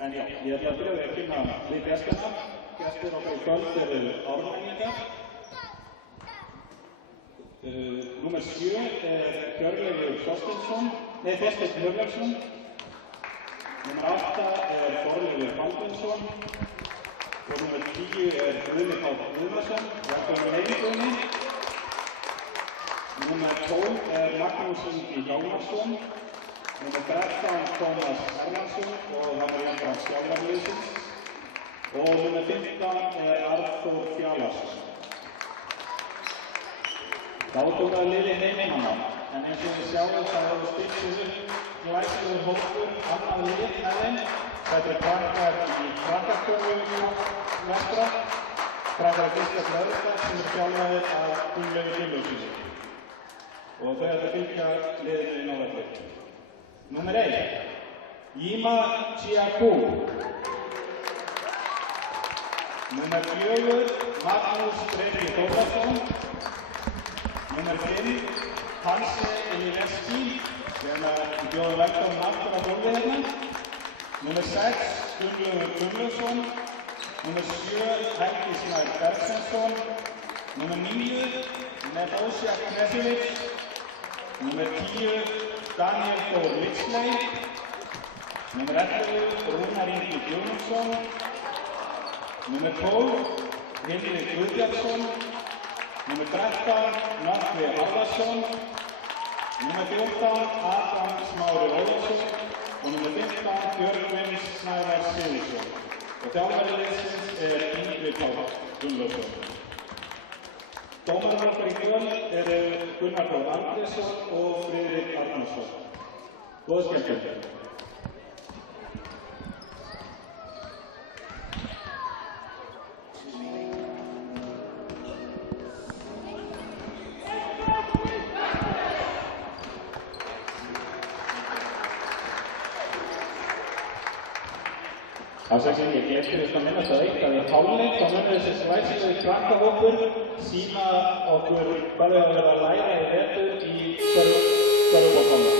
En já, ég ætla að byrja að kynna við gestina. Gestir okkar í kvöld eru ármenningar. Númer 7 er Hjörleifur Þorsteinsson, Þorsteinn Hjörleifsson. Númer 8 er Þorleifur Baldvinsson. Og númer 10 er Guðni Páll Guðnason, velkominn Eiríkunni. Númer 12 er Magnús Ingi Hjálmarsson. Númer 13 Tómas Hermansson og hann er jafnframt þjálfarliðsins. Og númer 15 er Arnþór Fjallarsson. Þá tók að liðið heimanna, en eins og við sjáum það hefur styrt sig upp glæsilegur hópur annað lið með þeim. Þetta er krakkar í krakkarkörfu vestra, krakkar Kristján Löðrestad sem er þjálfaðir af Gunnlaugi Gunnlaugssyni. Og þau ætla að fylgja liðinu inn á velli. Númer 1, Jima Chiaku. Númer 4, Magnús Breki Þórðarsson. Númer 5, Hansi Eliveski, sem bjóður velkominn aftur á gólfið hérna. Númer 6, Gunnlaugur Gunnlaugsson. Númer 7, Helgi Snær Bergsensson. Númer 9, Nebojša Knežević. Númer 10, Daniel Þór Litsley. Númer 11, Rúnar Ingi Björnsson. Númer 12, Hinrik Guðbjartsson. Númer 13, Nökkvi Harðarsson. Númer 14, Adam Smári Ólafsson. Og númer 15, Björgvin Snævar Sigurðsson. Og þjálfari liðsins er Ingvi Páll Gunnlaugsson. Dómarar okkar í kvöld eru Gunnar Þór Andrésson og Friðrik Arnarsson. Góða skemmtun. Afsakið, ég eftirist að minnast að eitt að í hálfleik þá munum þessi glæsilegi krakkahópur sýna okkur hvað við að vera að læra í vetur í körfuboltanum.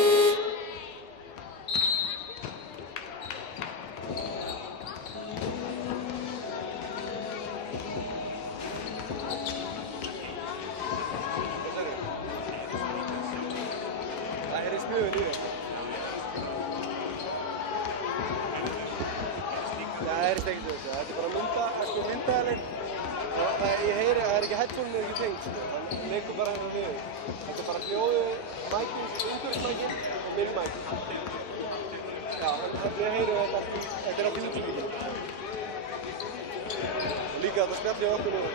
Það er í spjöðu lífi. Það er ekki þessu, þetta er bara myndaðaleg og ég heyri að það er ekki headphone-inu ekki tengt, það leikur bara hérna við. Þetta er bara hljóðið, mækinn, umhverfismækinn og minn mækinn. Já, við heyrum þetta er á tímtími. Líka þetta spjallið okkur núna.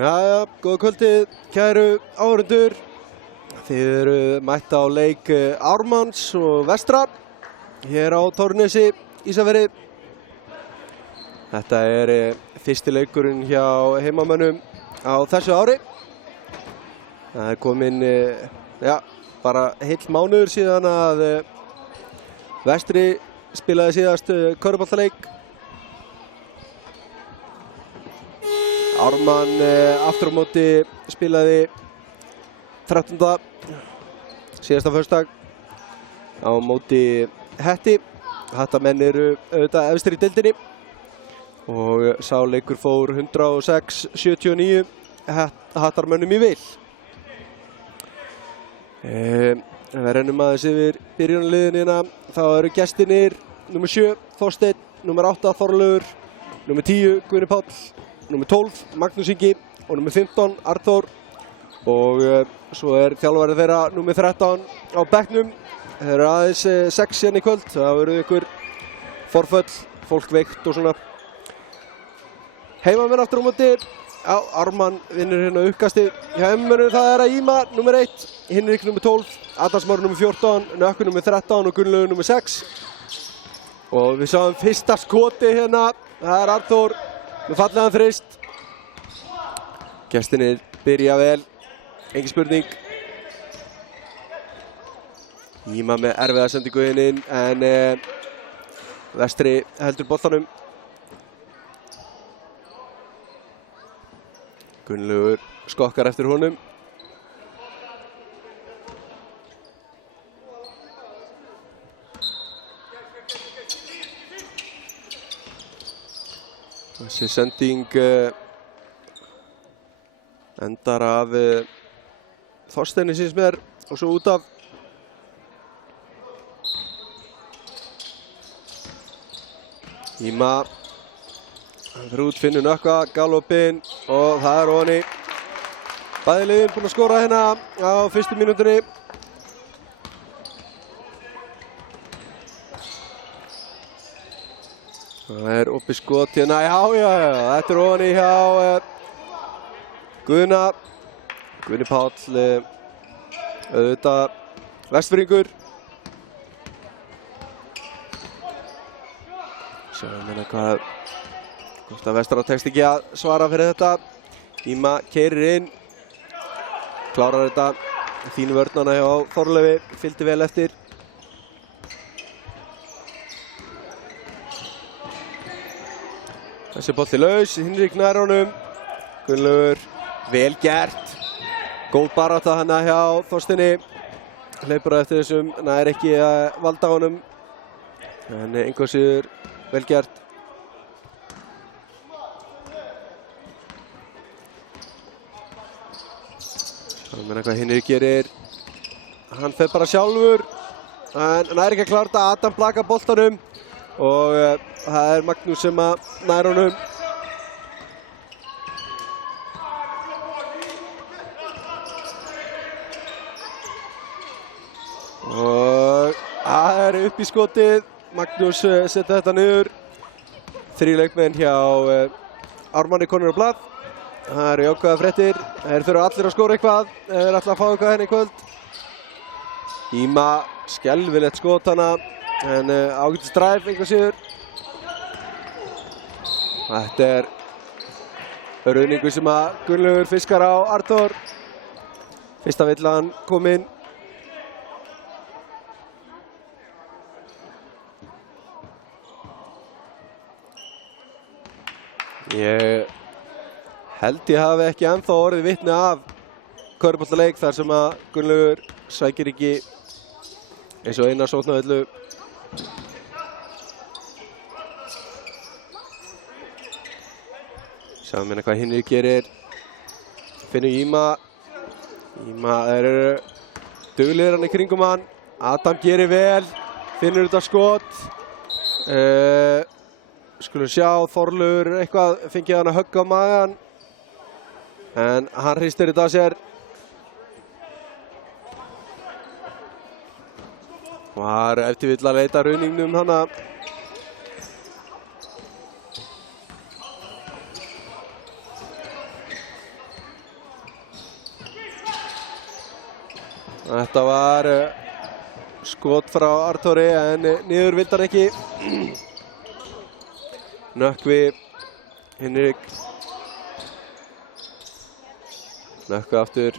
Jæja, góða kvöldið, kæru áhorfendur. Þið eru mætt á leik Ármanns og Vestra hér á Torfnesi, Ísafirði. Þetta er fyrsti leikurinn hjá heimamönnum á þessu ári. Það er komin bara heill mánuður síðan að Vestri spilaði síðast körfuboltaleik. Ármann aftur á móti spilaði 13. síðasta föstudag á móti Hetti. Hattamenn eru auðvitað efstir í deildinni og sá leikur fór 106-79 Hattarmönnum í vil. Við rennum aðeins yfir byrjunarliðina. Þá eru gestirnir nr. 7 Þorsteinn, nr. 8 Þorlaugur, nr. 10 Guðni Páll, nr. 12 Magnús Ingi og nr. 15 Arnþór. Og svo er þjálfari þeirra nr. 13 á bekknum. Þeir eru aðeins 6 hérna í kvöld. Það verður ykkur forföll, fólk veikt og svona. Heimamenn aftur á móti. Ármann vinnur hérna uppkastið. Hjá heimamönnum það er að Íma nr. 1, Hinrik nr. 12, Adamsmári nr. 14, Nökku nr. 13 og Gunnlaugur nr. 6. Og við sáum fyrsta skoti hérna. Það er Arnþór með fallegan þrist. Gestirnir byrja vel. Engin spurning. Íma með erfiða sendingu inn en Vestri heldur boltanum. Gunnlaugur skokkar eftir honum. Þessi sending endar af Þorsteini síns mér og svo út af. Íma fyrir út, finnur Nökkva, galopinn og það er ofan í. Bæði liðin búin að skora hérna á fyrstu mínútunni. Það er opið skot hérna, þetta er ofan í hjá Guðna. Guðni Páll, auðvitað Vestfirðingur. Sjáum hérna hvort að Vestra tekst ekki að svara fyrir þetta. Íma keyrir inn, klárar þetta. Fín vörnana hjá Þorleifi, fylgdi vel eftir. Þessi bolti laus, Hinrik nær honum. Gunnlaugur, vel gert. Góð barátta hana hjá Þorsteini. Hleypur eftir þessum, nær ekki að valda honum. En einhvers síður vel gert. Það meina hvað Hinrik gerir. Hann fer bara sjálfur. En nær ekki að klára þetta. Adam blakar boltanum. Og það er Magnús sem að nær honum. Og það er upp í skotið. Magnús setur þetta niður. 3 leikmenn hjá Ármanni konur á blað. Það eru jákvæða fréttir. Þeir þurfa allir að skora eitthvað. Þeir ætla að fá eitthvað henni í kvöld. Íma skelfilegt skot hana. En ágætis dræf einhvers síður. Þetta er rauningu sem að Gunnlaugur fiskar á Arnþór. Fyrsta villan kom inn. Ég held ég hafi ekki ennþá orðið vitni af körfuboltaleik þar sem að Gunnlaugur sækir ekki eins og eina sóknarvellu. Sjáum hérna hvað Hinrik gerir. Finnur Íma. Íma er duglegir hann í kringum hann. Adam gerir vel. Finnur þetta skot. Skulum sjá, Þorlaugur eitthvað fengið hann að högga á magan. En hann hristir þetta af sér. Var eftir vill að leita rauningnum hana. Þetta var skot frá Arþóri en niður vildi hann ekki. Nökkvi, Hinrik. Nökkvi aftur.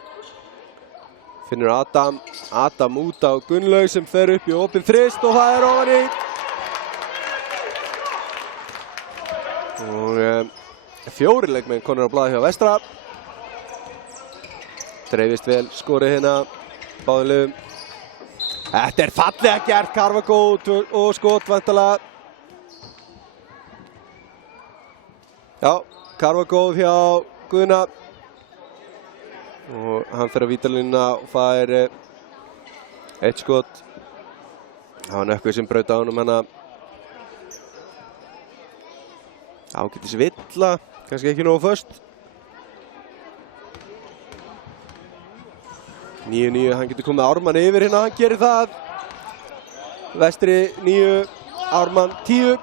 Finnur Adam. Adam út á Gunnlaug sem fer upp í opinn þrist og það ofan í. Og 4 leikmenn konur á blaði hjá Vestra. Dreifist vel skorið hérna. Báðum liðum. Þetta fallega gert, Carvaco og skot væntanlega. Já, Carvaco hjá Guðna. Og hann fer að vítalínuna og fær 1 skot. Það var Nökkvi sem braut á honum hana. Ágætis villa, kannski ekki nógu föst. 9-9, hann getur komið Ármann yfir hérna, hann gerir það. Vestri 9, Ármann 10.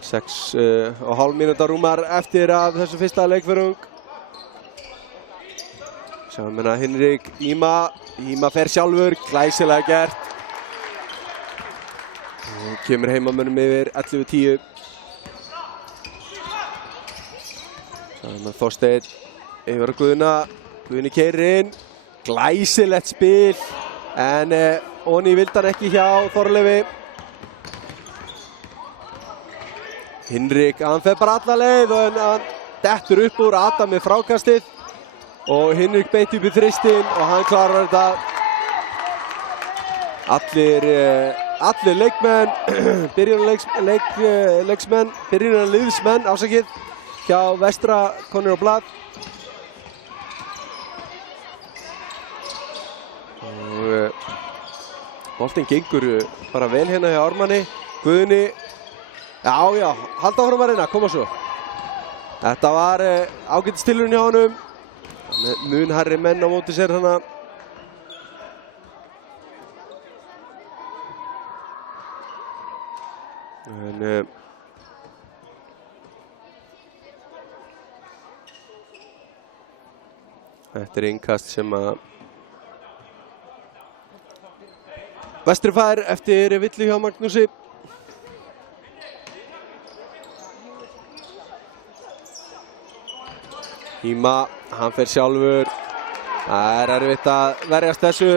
6,5 mínúta rúmar eftir af þessu fyrsta leikförung. Sjáum hérna Hinrik, Íma fer sjálfur, glæsilega gert. Og kemur heimamönnum yfir 11-10. Sjáum hérna Þorsteinn yfir á Guðna. Guðni keyrir inn, glæsilegt spil, en Óni vildi hann ekki hjá Þorleifi. Hinrik, hann fer bara alla leið og hann dettur upp úr Adam með frákastið og Hinrik beint upp í þristinn og hann klarar þetta. Allir leikmenn, byrjunarliðsmenn, ásakið, hjá Vestra konur á blað. Boltinn gengur bara vel hérna hjá Ármanni. Guðni, já, halda áfram að reyna, koma svo. Þetta var ágætis tilraun hjá honum. Mun hærri menn á móti sér hana. En þetta innkast sem að Vestri fær eftir villu hjá Magnúsi. Íma, hann fer sjálfur. Það erfitt að verjast þessu.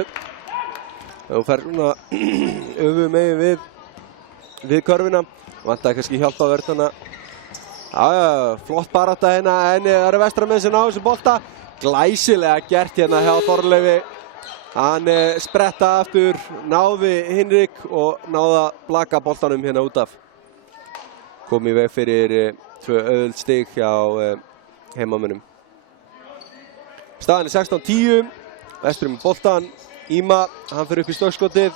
Þú fer svona megin við körfuna. Vantaði kannski hjálpa að verða hana. Já, flott barátta hérna en það eru Vestramenn sem ná þessu bolta. Glæsilega gert hérna hjá Þorleifi. Hann spretta aftur, náði Hinrik og náði að blaka boltanum hérna út af. Kom í veg fyrir 2 auðveld stig hjá heimamönnum. Staðan er 16-10, Vestri með boltan. Íma, hann fyrir upp í stökkskotið.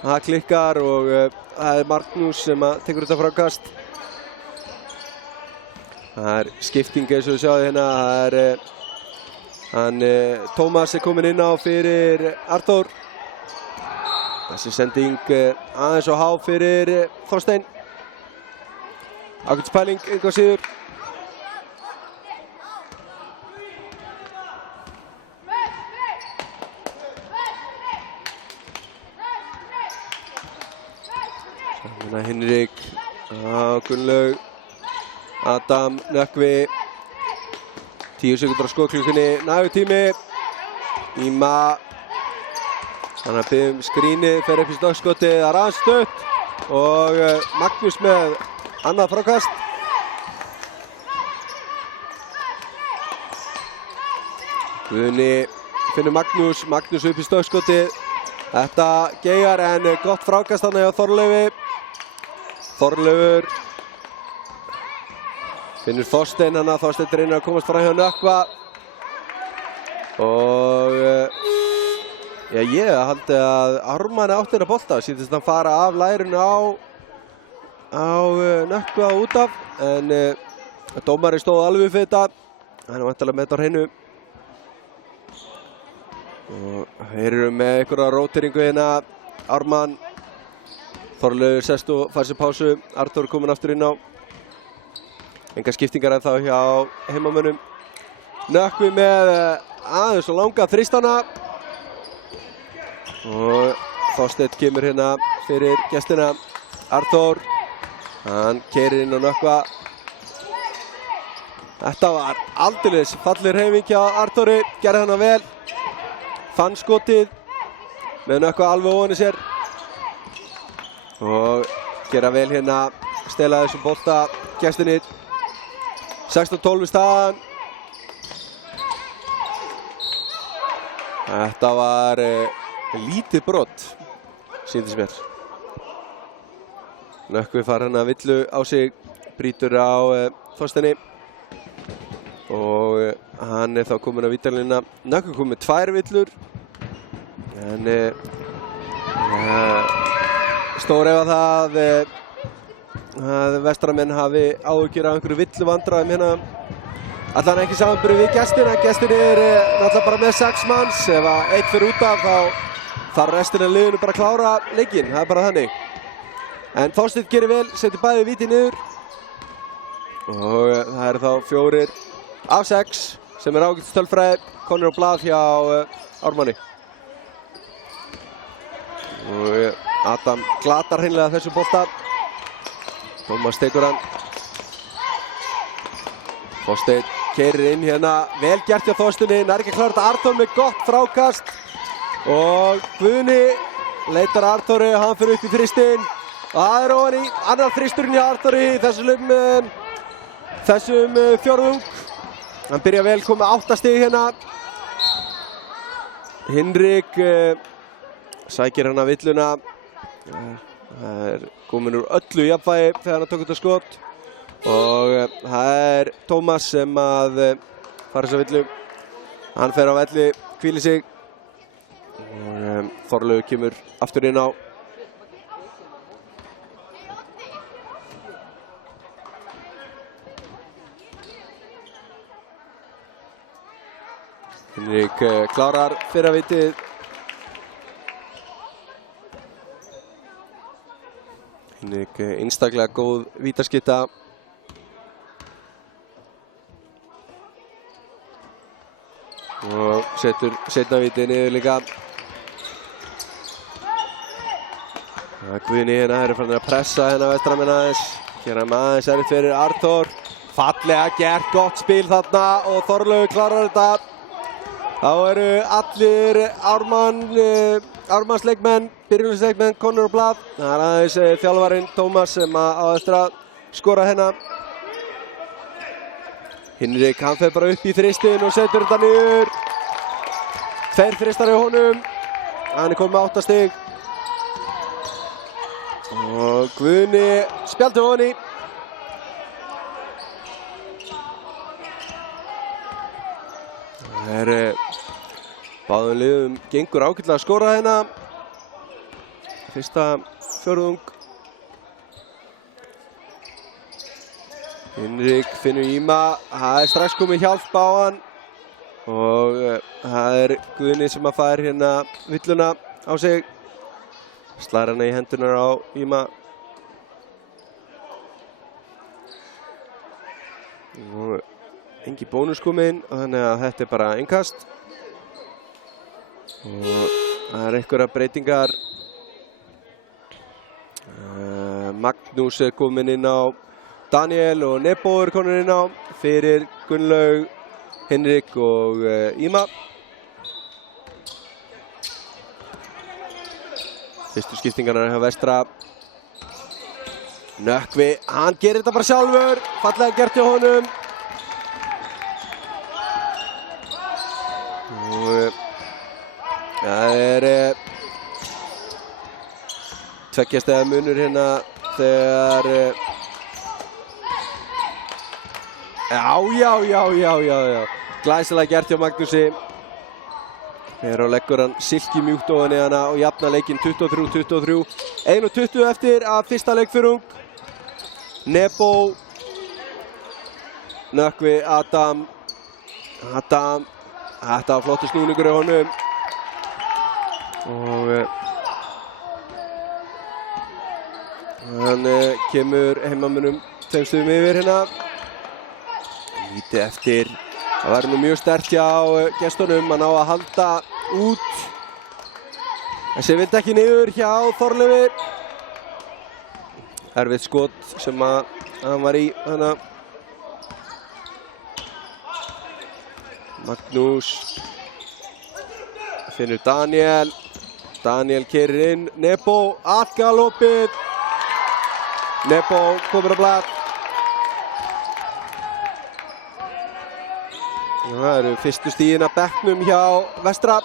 Það klikkar og það er Magnús sem tekur þetta frákast. Það er skipting eins og við sjáum hérna. Tómas er komin inn á fyrir Arþór. Þessi sending aðeins og há fyrir Þorsteinn. Ágætis pæling, eitthvað síður. Þannig að Hinrik, Gunnlaug, Adam, Nökkvi. 10 sekúndur á skotklukkunni, nægur tími. Íma, hann er að biðja skrínið, fer upp í stökkskotið, það er aðeins stutt og Magnús með annað frákast. Guðni finnur Magnús upp í stökkskotið. Þetta geigar en gott frákast þarna hjá Þorleifi. Þorleifur finnur Þorsteinn hana, Þorsteinn reynir að komast frá hjá Nökkva. Og ég haldi að Ármann átti hérna bolta, sýndist hann fara af lærinu á Nökkva út af. En dómari stóð alveg fyrir þetta, hann er væntanlega með þetta á hreinu. Og þeir eru með einhverja róteringu hérna, Ármann. Þorleifur sest og fær sér pásu, Arþór kominn aftur inn á. Engar skiptingar ennþá hjá heimamönnum. Nökkvi með aðeins og langa þristana. Og Þorsteinn kemur hérna fyrir gestina. Arþór, hann keyrir inn á Nökkva. Þetta var aldeilis falleg hreyfing hjá Arþóri, gerði hana vel. Fann skotið með Nökkva alveg ofan í sér. Og gera vel hérna, stela þessum bolta gestinni. 16-12 í staðan. Þetta var lítið brot, sýndist mér. Nökkvi fær hérna villu á sig, brýtur á Þorsteini. Og hann þá kominn á vítalínuna. Nökkvi kom með 2 villur. En stór ef að að vestramenn hafi áhyggjur af einhverju villuvandræðum hérna. Allan ekki samanburði við gestina. Gestin náttúrulega bara með 6 manns. Ef að 1 fyrir út af þá þarf restina af liðinu bara að klára leikinn. Það bara þannig. En Þorsteinn gerir vel, setur bæði víti niður. Og það þá 4 af 6 sem ágætis tölfræði. Konur á blað hjá Ármanni. Og Adam glatar hreinlega þessu bolta. Tómas tekur hann. Þorsteinn keyrir inn hérna. Vel gert hjá Þorsteini. Nær ekki að klára þetta. Arþór með gott frákast. Og Guðni leitar Arþóri. Hann fyrir upp í þristinn. Og það ofan í annar þristurinn hjá Arþóri í þessum fjórðung. Hann byrja vel, komið 8 stig hérna. Hinrik sækir hana villuna. Það komin úr öllu jafnvægi þegar hann tók þetta skot. Og það Tómas sem að fara þessa villu. Hann fer á velli, hvílir sig. Og Þorlaugur kemur aftur inn á. Hinrik klárar fyrra vitið. Hinrik einstaklega góð vítaskytta. Og setur seinna vitið niður líka. Guðni hérna farin að pressa hérna vestramenn aðeins. Gera aðeins erfitt fyrir Arþór. Fallega gert, gott spil þarna og Þorlaugur klárar þetta. Þá allir Ármannsleikmenn, byrjunarleikmenn, konur á blað. Það aðeins þjálfarinn Tómas sem á eftir að skora hérna. Hinrik, hann fer bara upp í þristinn og setur þetta niður. 2 þristar hjá honum. Hann komið með 8 stig. Og Guðni spjaldi ofan í. Báðum liðum gengur ágætlega að skora hérna. Fyrsta fjórðung. Hinrik finnur Íma. Það strax komið hjálp á hann. Og það Guðni sem að fær hérna villuna á sig. Slær hana í hendunar á Íma. Og engi bónus kominn, þannig að þetta bara innkast. Og það einhverja breytingar. Magnús kominn inn á Daniel og Nebo komin inn á fyrir Gunnlaug, Hinrik og Íma. Fyrstu skiptingarnar hjá vestra. Nökkvi, hann gerir þetta bara sjálfur. Fallega gert hjá honum. Það 2 stiga munur hérna þegar Já. Glæsilega gert hjá Magnúsi. Þegar leggur hann silkimjúkt ofan í hana og jafnar leikinn 23-23. 1:20 eftir af fyrsta leikfjörung. Nebo, Nökkvi, Adam. Þetta var flottur snúningur í honum. Og hann kemur heimamönnum 2 stigum yfir hérna. Lítið eftir Það væri nú mjög sterkt hjá gestunum að ná að halda út. Þessi vildi ekki niður hjá Þorleifi. Erfitt skot sem hann var í hana. Magnús finnur Daniel. Daniel keyrir inn. Nebo allt galopið. Nebo komur á blað. Það eru fyrstu stigin að bekknum hjá Vestra.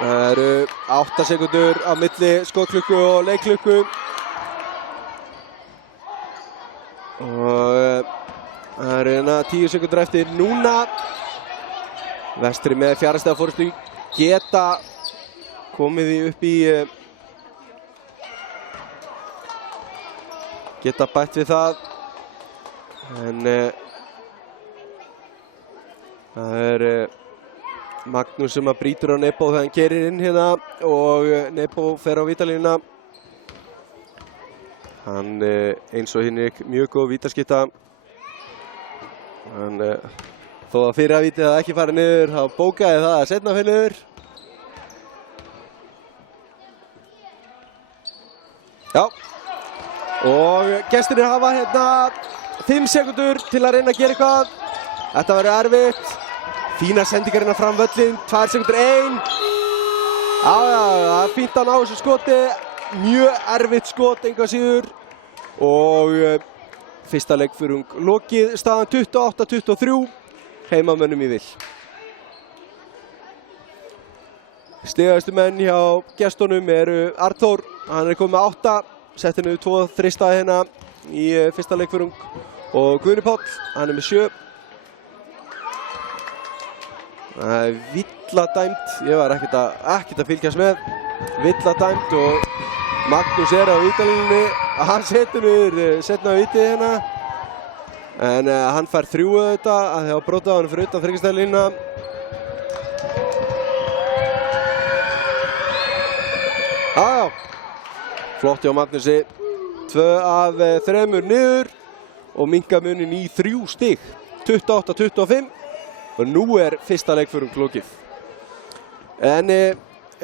Það eru 8 sekúndur á milli skotklukku og leikklukku. Og það eru hérna 10 sekúndur eftir núna. Vestri með fjárhagslega forystu geta komið upp í geta bætt við það. En það er Magnús sem brýtur á Nebo þegar hann keyrir inn hérna og Nebo fer á vítalínuna. Hann eins og Hinrik mjög góð vítaskipta. Hann þó að fyrir að vítið það ekki farið niður, þá bókaði það að seinna fyrir niður. Já. Og gestirnir hafa hérna 5 sekúndur til að reyna að gera eitthvað. Þetta verður erfitt. Fína sendingar hérna fram völlin. 2 sekúndur 1. Já, það er fínt að ná þessu skoti. Mjög erfitt skot enga síður. Og fyrsta leikförung lokið. Staðan 28-23. Heimamönnum í vil. Stigaðustu menn hjá gestunum eru Arnþór. Hann komið með 8. Setti niður 2 þristaði hérna í fyrsta leikförung. Og Guðni Páll, hann með 7. Það er villa dæmt. Ég var ekkert að fylgjast með. Villa dæmt og Magnús á vítalínunni. Hann setur niður setna vítið hérna. En hann fær 3 þetta að því að brota á hann fyrir utan þryggstæðlínuna. Já. Flott hjá Magnúsi. 2 af 3 niður og minnka munin í 3 stig. 28-25 og nú er fyrsta leikförung lokið. En eins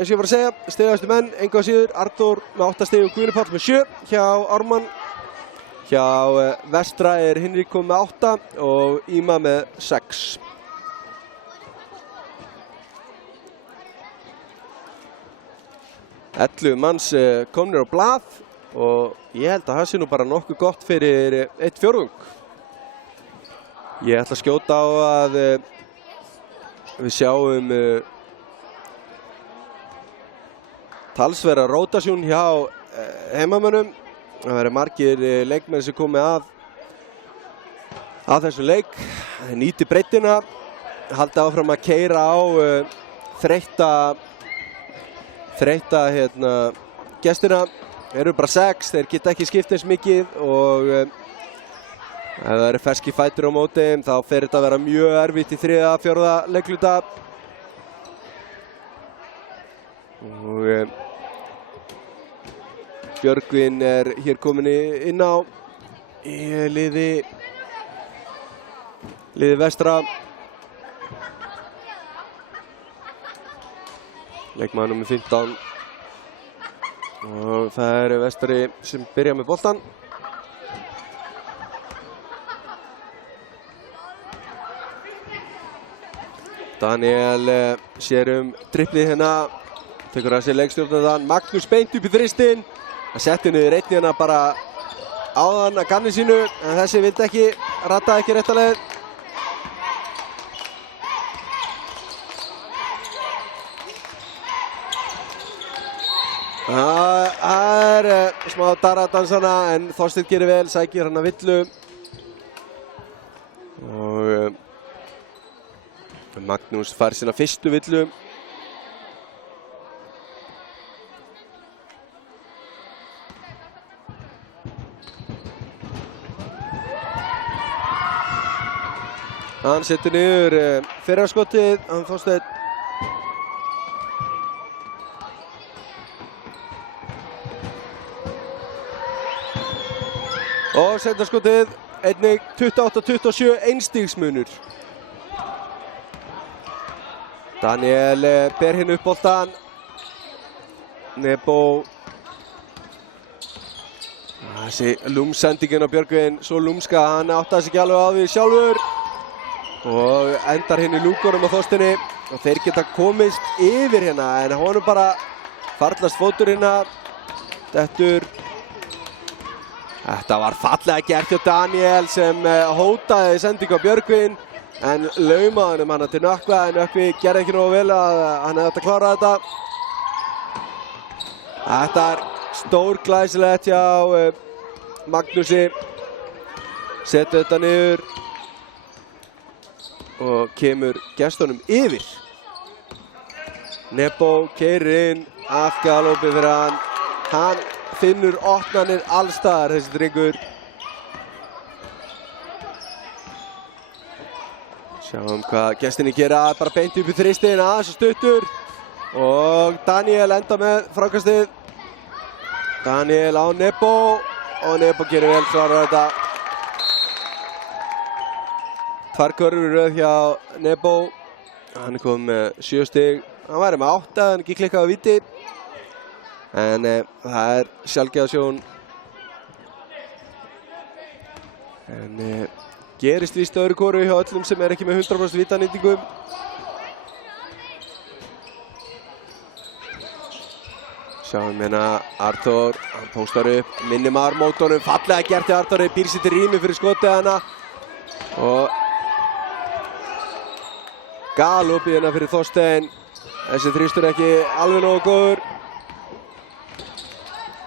og ég var að segja, stigaðustu menn, engu að síður, Arnþór með 8 stig og Guðni Páll með 7 hjá Ármann. Hjá Vestra er Hinrik komið með 8 og Íma með 6. Ellefu manns komnir á blað og ég held að það sé nú bara nokkuð gott fyrir 1/4. Ég ætla að skjóta á að við sjáum talsverða rótasjón hjá heimamönnum. Það verður margir leikmenn sem komið að þessum leik. Nýti breiddina, halda áfram að keyra á þreytta gestina. Eru bara 6, þeir geta ekki skipt eins mikið og ef það eru ferski fætur á móti þá fer þetta að vera mjög erfitt í 3. og 4. leikluta. Og Björgvin er hér komin inn á í liði Vestra. Leikmaður númer 15. Og það er Vestari sem byrja með boltan. Daniel sér driplið hérna. Tekur að sér leikstjórnardan. Magnús beint upp í þristinn. Það setti niður einn hérna bara áðan að gamni sínu. En þessi vildi ekki, rattaði ekki rétta leið. Það er smá daradansana en Þorsteinn gerir vel, sækir hann að villu. Og Magnús fær sína fyrstu villu. Hann setur niður fyrra skotið, hann Þorsteinn. Og seinnaskotið einnig 28-27 einstigsmunur. Daniel ber hinn upp boltan. Nebo. Þessi lúmsendingin á Björgvin, svo lúmska, hann áttaði sig ekki alveg á því sjálfur. Og endar hinn í lúkunum á Þorsteini. Og þeir geta komist yfir hérna, en honum bara farlast fótur hérna. Dettur. Þetta var fallega gert hjá Daniel sem hótaði sendingu á Björgvin. En laumaði hann til Nökkva, en Nökkvi gerði ekki nógu vel að hann hefði átt að klára þetta. Þetta er stórglæsilegt hjá Magnúsi. Setur þetta niður og kemur gestunum yfir. Nebo keyrir inn, afgalopið fyrir hann. Hann finnur opnanir allstaðar, þessi drengur. Sjáum hvað gestinni gera, bara beint upp í þristinn, aðeins og stuttur. Og Daniel enda með frákastið. Daniel á Nebo og Nebo gerir vel, klárar þetta. Tvær körfur í röð hjá Nebo. Hann kom með 7 stig. Hann væri með 8, hann ekki klikkað á víti. En það er sjaldgæfa sjón. En gerist víst öðru hvoru hjá öllum sem er ekki með 100% vítanýtingu. Sjáum hérna Arthur, hann póstar upp, minnir maður mótornum, fallega gert hjá Arthur, býr sér til rými fyrir skotið hana. Og galopið hérna fyrir Þorstein. Þessi þrýstur ekki alveg nógu góður.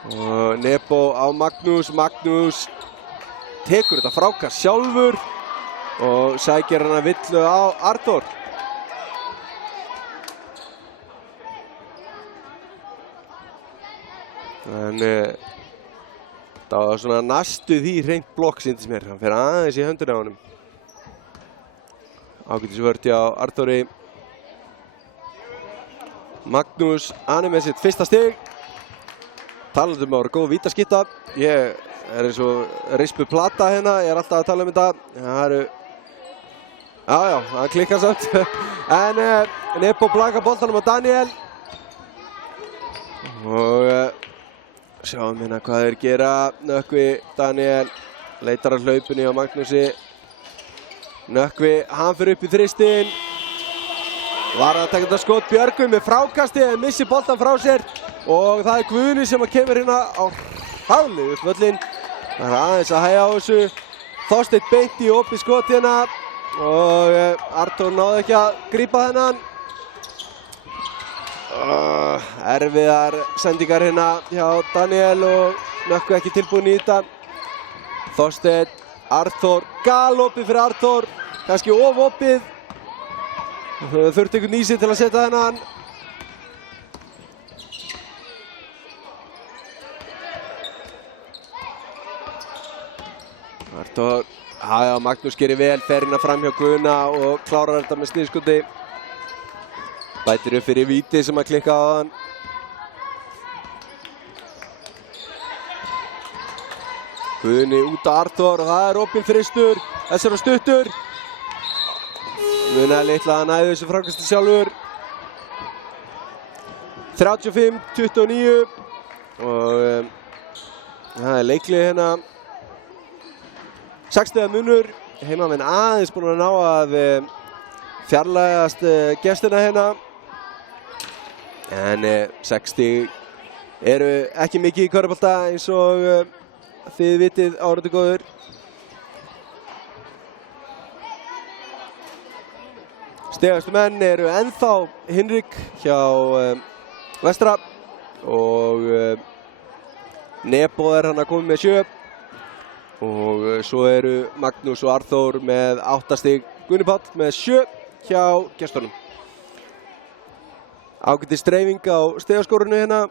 Og Nebo á Magnús, Magnús tekur þetta frákast sjálfur og sækir hana villu á Arthur. En það var svona næstu því hreint blokk sýndist mér. Hann fer aðeins í höndina á honum. Ágætis vörd hjá Arthuri. Magnús, hann er með sitt fyrsta stig. Talandi um að vera góð vítaskytta. Ég er eins og rispu plata hérna, ég er alltaf að tala um þetta. Það eru... Já, það klikkar samt. En Nebo blaka boltanum á Daniel. Og sjáum hérna hvað þeir gera. Nökkvi, Daniel, leitar að hlaupinu á Magnúsi. Nökkvi, hann fyrir upp í þristinn. Var að taka þetta skot, Björgvin með frákasti en missi boltan frá sér. Og það er Guðni sem kemur hérna á hraðlegu upp völlinn. Það er aðeins að hægja á þessu. Þorsteinn beint í opið skot hérna. Og Arthur náði ekki að grípa þennan. Erfiðar sendingar hérna hjá Daniel og Nökkvi ekki tilbúin í þetta. Þorsteinn, Arthur, galopið fyrir Arthur. Kannski of opið. Þurfti einhvern í sig til að setja þennan. Arthur, Magnús gerir vel, fer hérna fram hjá Guðna og klárar þetta með sniðskoti. Bætir upp fyrir víti sem að klikka á hann. Guðni út á Arthur og það er opinn þristur. Þessar á stuttur. Guðna litla að næði þessu frákasti sjálfur. 35-29. Og það er leiklið hérna. 6 stiga munur. Heimamenn aðeins búin að ná að fjarlægast gestina hérna. En 6 stig eru ekki mikið í körfubolta eins og þið vitið, áhorfendur góður. Stigastu menn eru ennþá Hinrik hjá Vestra og Nebo er hann að koma með 7. Og svo eru Magnús og Arthur með 8 stig. Guðni Páll með 7 hjá gestunum. Ágætis dreifing á stigaskórunu hérna.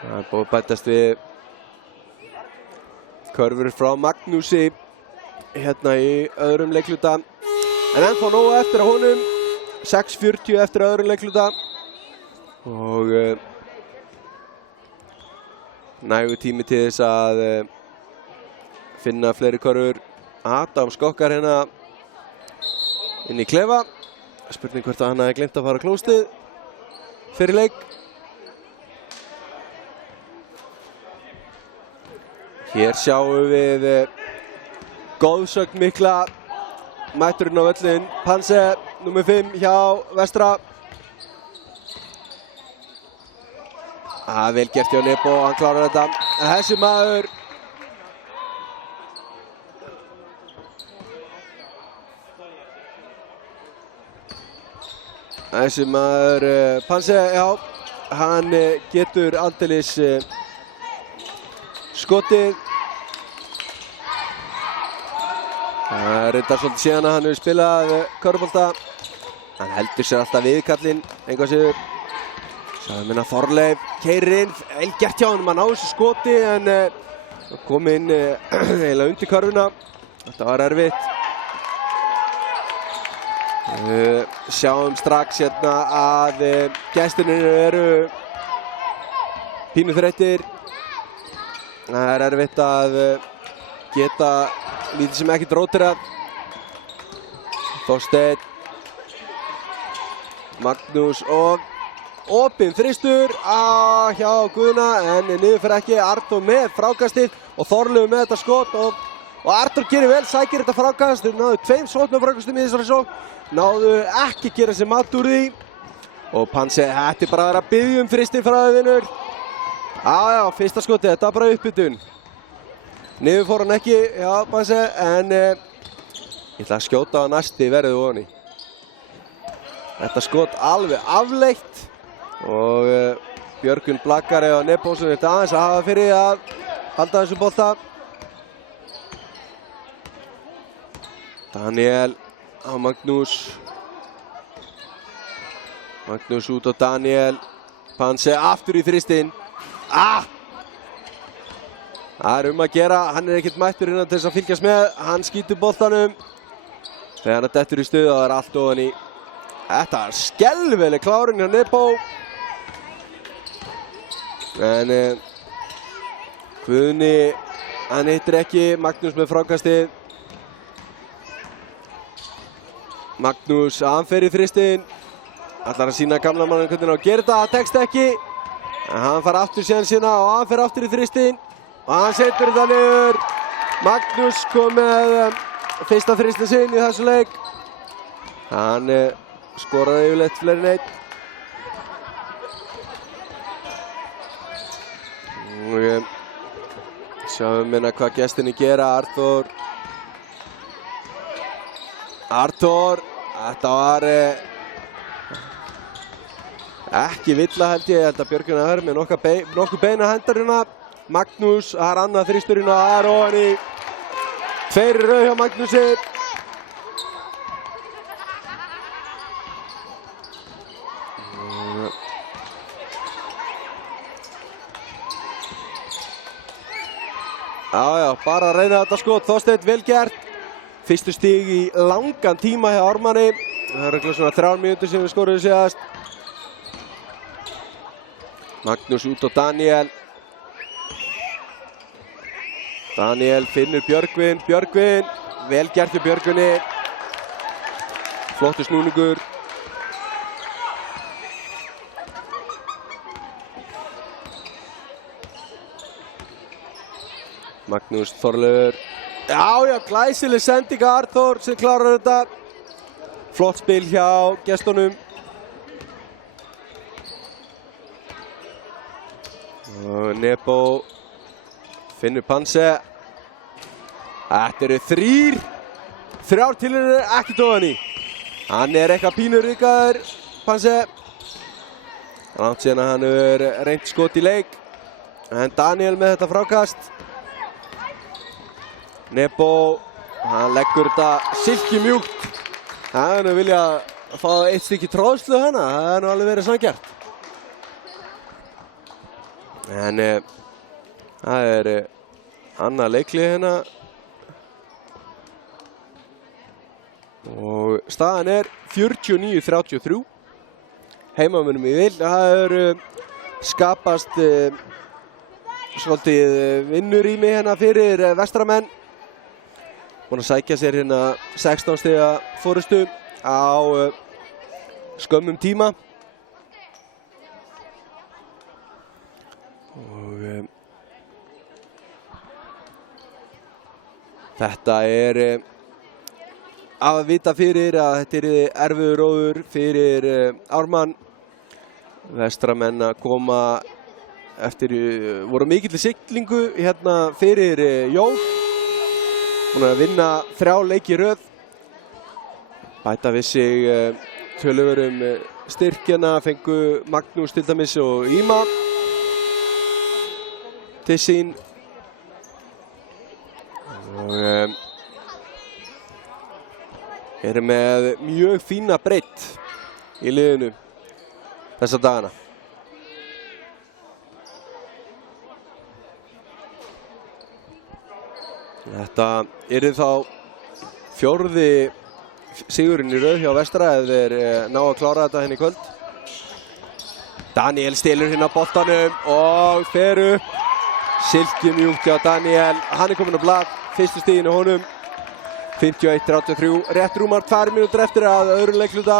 Það er búið að bætast við körfur frá Magnúsi hérna í öðrum leikluta. En ennþá nógu eftir á honum. 6:40 eftir öðrum leikluta og nægur tími til þess að finna fleiri körfur. Adam skokkar hérna inn í klefa. Spurning hvort að hann hefði gleymt að fara á klóstið fyrir leik. Hér sjáum við góðsögn mikla mætturinn á völlinn. Panse, nummer 5 hjá Vestra. Vel gert hjá Nebo, hann klárar þetta. Þessi maður Panse, já, hann getur aldeilis skotið. Það er reyndar svolítið síðan að hann hefur spilað körfubolta. Hann heldur sér alltaf við kallinn, engu að síður. Sjáum hérna Þorleif keyrir inn, vel gert hjá honum að ná þessu skoti en kom inn eiginlega undir körfuna. Þetta var erfitt. Sjáum strax hérna að gestirnir eru pínu þreyttir. Það er erfitt að geta lítið sem ekkert rótirað. Þorsteinn, Magnús og opinn þristur hjá Guðna en niður fyrir ekki. Arnór með frákastið og Þorleifur með þetta skot og Arnór gerir vel, sækir þetta frákast. Þeir náðu 2 sóknum frákastum í þessari sókn. Náðu ekki gera sér mat úr því. Og Panse hætti bara að vera að biðja þristin frá þau vinur. Já, fyrsta skotið, þetta var bara uppbytun. Niður fór hann ekki, já Panse, en ég ætla að skjóta á næsti verðið ofan í. Þetta skot alveg afleitt. Og Björgvin Blakkari og Nebósson þetta aðeins að hafa fyrir að halda þessu bolta. Daniel á Magnús. Magnús út á Daniel. Panse aftur í þristinn. Það er að gera, hann er ekkert mættur innan til þess að fylgjast með. Hann skýtur boltanum. Þegar hann dettur í stuð og það er allt ofan í. Þetta er skelfileg kláring hjá Nebo. En Guðni, hann hittir ekki. Magnús með frákastið. Magnús, hann fer í þristinn. Ætlar að sýna gamla mannum hvernig hann á að gera þetta. Það tekst ekki. En hann fær aftur síðan sína og hann fer aftur í þristinn. Og hann setur þetta niður. Magnús kom með fyrsta þristin sinn í þessu leik. Hann skoraði yfirleitt fleiri en einn. Sjáum hérna hvað gestinni gera. Arnór, þetta var ekki villa held ég. Ég held að Björgvin er með nokkuð beina hendar hérna. Magnús, það er annað þristur hérna. Það er ofan í. 2 í röð hjá Magnúsi. Já, bara að reyna þetta skot. Þorsteinn vel gert. Fyrstu stig í langan tíma hjá Ármanni. Það er eitthvað svona 3 mínútur sem við skoruðum síðast. Magnús út á Daniel. Daniel finnur Björgvin. Björgvin, vel gert hjá Björgvinni. Flottur snúningur. Magnús, Þorleifur. Já, glæsileg sending að Arnór sem klárar þetta. Flott spil hjá gestunum. Og Nebo finnur Panse. Þetta eru 3. 3 tilraunir, ekkert ofan í. Hann er eitthvað pínur ríkaður, Panse. Langt síðan að hann hefur reynt skot í leik. En Daniel með þetta frákast. Nebo, hann leggur þetta silki mjúkt. Það er nú vilja að fá 1 stykki tróðslu hana, það er nú alveg verið sanngjarnt. En það er annað leiklið hérna. Og staðan er 49-33. Heimamönnum í vil. Það hefur skapast svolítið vinnurými hérna fyrir vestramenn. Búin að sækja sér hérna 16 stiga forystu á skömmum tíma. Og þetta er að vita fyrir að þetta er erfiður róður fyrir Ármann. Vestramenn að koma eftir, voru mikilli siglingu hérna fyrir jól. Búin að vinna 3 leiki í röð. Bæta við sig töluverum styrkjana, fengu Magnús til dæmis og Íma til sín. Og eru með mjög fína breidd í liðinu þessa dagana. Þetta yrði þá 4. sigurinn í röð hjá Vestra ef þeir ná að klára þetta hérna í kvöld. Daniel stelur hérna boltanum og fer upp. Silkimjúkt hjá Daniel. Hann er komin á blað. Fyrstu stiginu honum. 51-33. Rétt rúmar 2 mínútur eftir að öðru leikluta.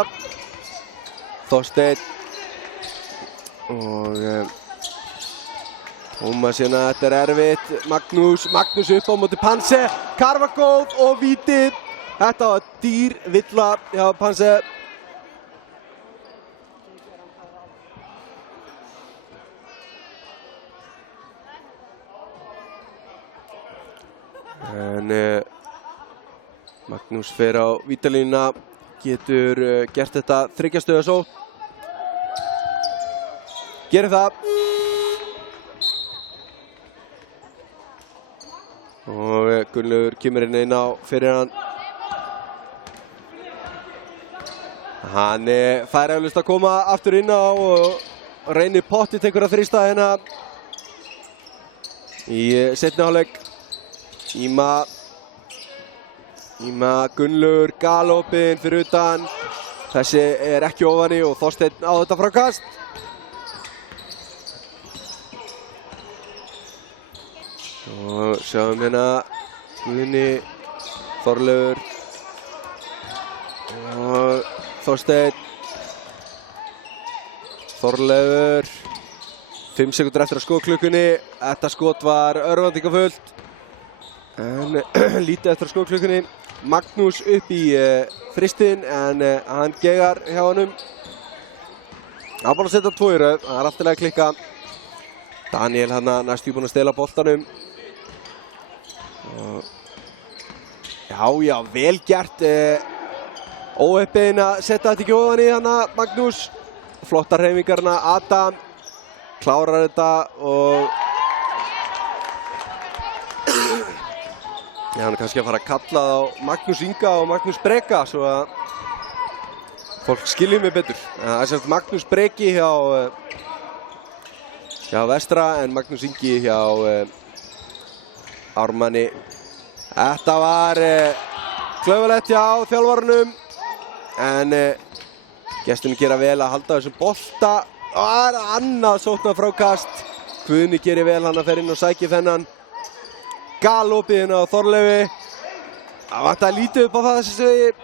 Þorsteinn. Og Tómas hérna, þetta er erfitt. Magnús upp á móti Panse. Karfa góð og víti. Þetta var dýr villa hjá Panse. En Magnús fer á vítalínuna, getur gert þetta 3 stöða sókn. Gerir það. Og Gunnlaugur kemur inn á fyrir hann. Hann fær eflaust að koma aftur inn á og reynir pottið tekur að þrýsta hérna í seinni hálfleik. Íma Gunnlaugur galopinn fyrir utan. Þessi er ekki ofan í og Þorsteinn á þetta frákast. Og sjáum hérna Guðni, Þorleifur og Þorsteinn. Þorleifur. 5 sekúndur eftir að skotklukkunni. Þetta skot var örvæntingafullt. En lítið eftir að skotklukkunni. Magnús upp í fristinn en hann gegar hjá honum. Hann búinn að setja 2 í röð. Það er alltaf að klikka. Daniel hann næstu búinn að stela boltanum. Já, vel gert. Óheppinn að setja þetta ekki ofan í hana Magnús. Flottar hreyfingarna. Adam klárar þetta og hann er kannski að fara að kalla á Magnús Inga og Magnús Breka svo að fólk skilji mig betur. Það er semst Magnús Breki hjá Vestra en Magnús Ingi hjá Ármanni. Þetta var klaufalegt hjá þjálfarunum en gestunni gera vel að halda þessum bolta. Það er annað sóknarfrákast. Guðni gerir vel, hann að fer inn og sækir þennan. Galopið hérna á Þorleifi. Það vantar lítið upp á það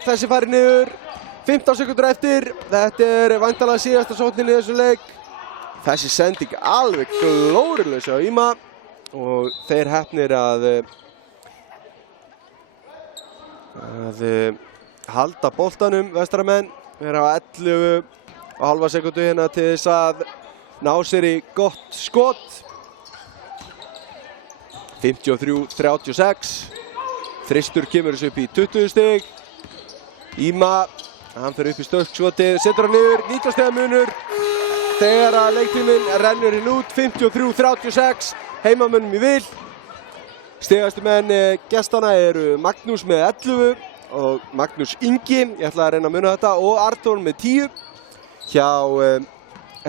þessi fari niður. 15 sekúndur eftir. Þetta er væntanlega síðasta sóknin í þessu leik. Þessi sending alveg glórulaus á Íma og þeir heppnir að halda boltanum Vestramenn. Þeir hafa 11,5 sekúndu hérna til þess að ná sér í gott skot. 53-36. Þristur kemur þessu upp í 20 stig. Íma, hann fer upp í stökkskotið, setur hann niður, 19 stiga munur. Þegar að leiktíminn rennur hinn út, 53-36, heimamönnum í vil. Stigastu menn gestana eru Magnús með 11 og Magnús Ingi, ég ætla að reyna að muna þetta, og Artur með 10. Hjá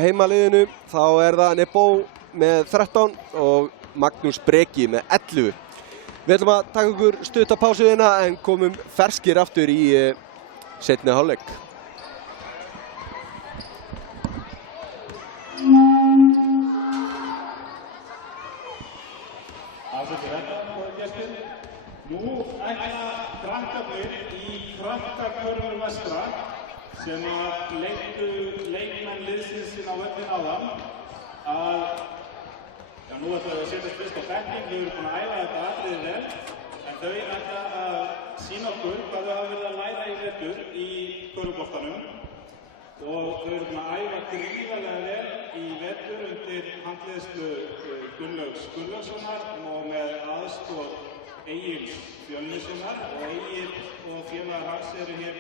heimaliðinu þá er það Nebo með 13 og Magnús Breki með 11. Við ætlum að taka okkur stutta pásu hérna en komum ferskir aftur í seinni hálfleik. Afsakið þetta, góðir gestir. Nú ætla krakkarnir í Krakkakörfur Vestra sem að leiddu leikmenn liðsins inn á völlinn áðan að nú ætla þau að setjast fyrst á bekkinn, þau eru búin að æfa þetta atriði vel en þau ætla að sýna okkur hvað þau hafa verið að læra í vetur í körfuboltanum og þau eru búin að æfa gríðarlega vel í vetur undir handleiðslu Gunnlaugs Gunnlaugssonar og með aðstoð Egils Fjölnissonar og Egil og félagar hans eru hér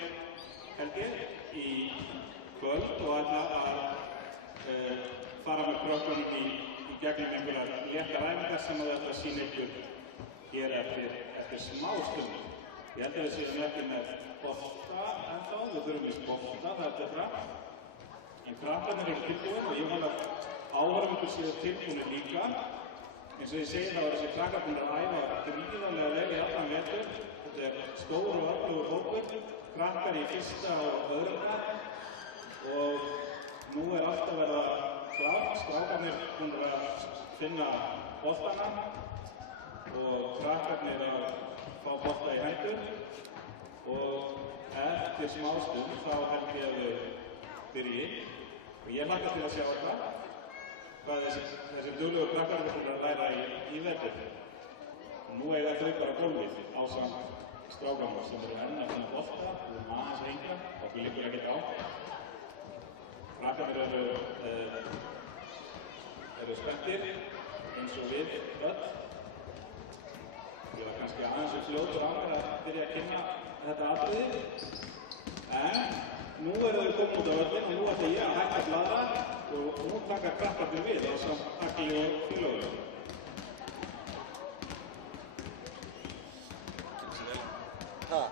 held ég í kvöld og ætla að fara með krökkunum í gegnum einhverjar léttar æfingar sem þau ætla að sýna ykkur hér eftir smá stund. Ég held að við séum ekki með bolta ennþá, við þurfum við bolta, það er betra. En krakkarnir eru tilbúin og ég vona að áhorfendur séu tilbúinir líka. Eins og ég segi þá er þessi krakkarnir að æfa gríðarlega vel í allan vetur. Þetta er stór og öflugur hópur, krakkar í fyrsta og öðrum og nú er allt að verða klart. Strákarnir búin að finna boltana og krakkarnir að fá bolta í hendur og eftir smástund þá held ég að við byrji og ég hlakka til að sjá hvað þessi duglegur krakkar eru búin að læra í vetur. Og nú eiga þau bara gólfið ásamt strákarnir sem eru enn að finna bolta og við erum aðeins að hengja, okkur liggur ekkert á. Krakkarnir eru spenntir eins og við öll. Ég var kannski aðeins fljótur á mér að byrja að kynna þetta atriði. En nú eru þau komin út á völlinn og nú ætla ég að hætta að blaðra og nú taka krakkarnir við ásamt Agli og félögum. Ha?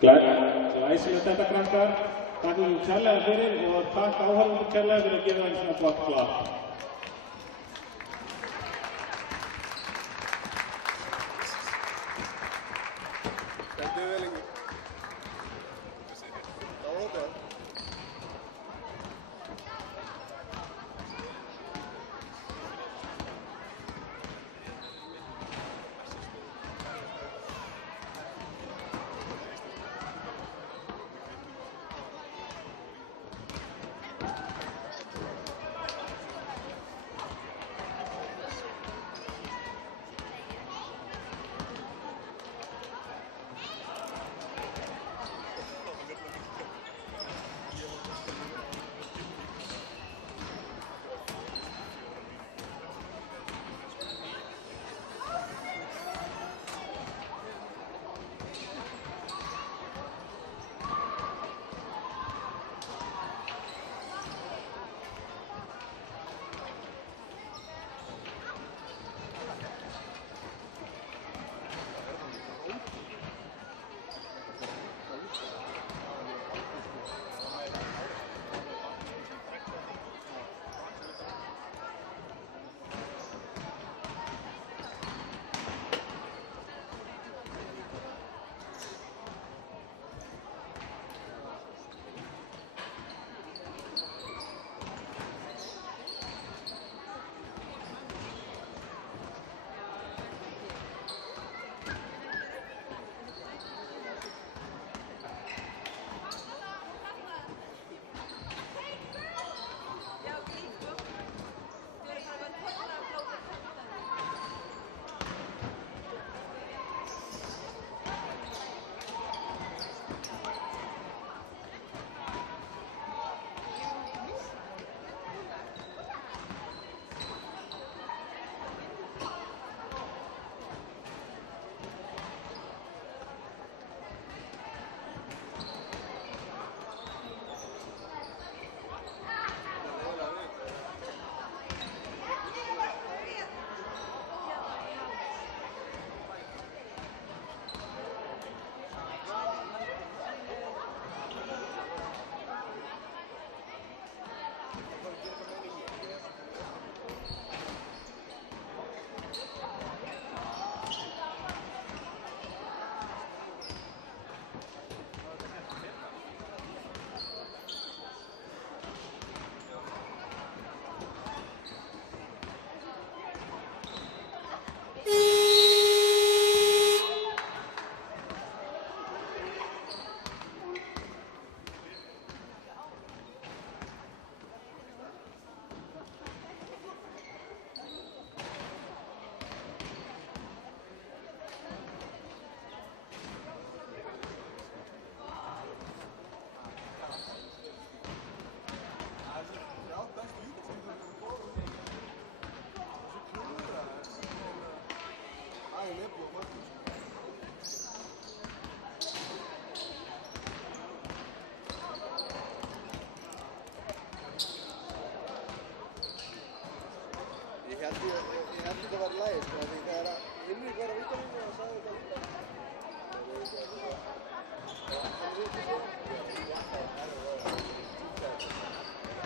Glæsilegt þetta krakkar. Takk ykkur kærlega fyrir og takk áhorfendur kærlega fyrir að gefa þeim svona gott klapp. Stendur vel yngur. Já, ok. Ég held þetta var í lagi, sko, því þegar Hinrik var á vítamínu og sagði þetta líka. Hann virti svo.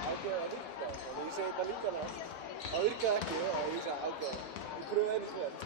Ákveðið að virka, og ég segi þetta líka það. Það virkaði ekki, og ég sagði ákveðið. Ég pröfði einu sveit.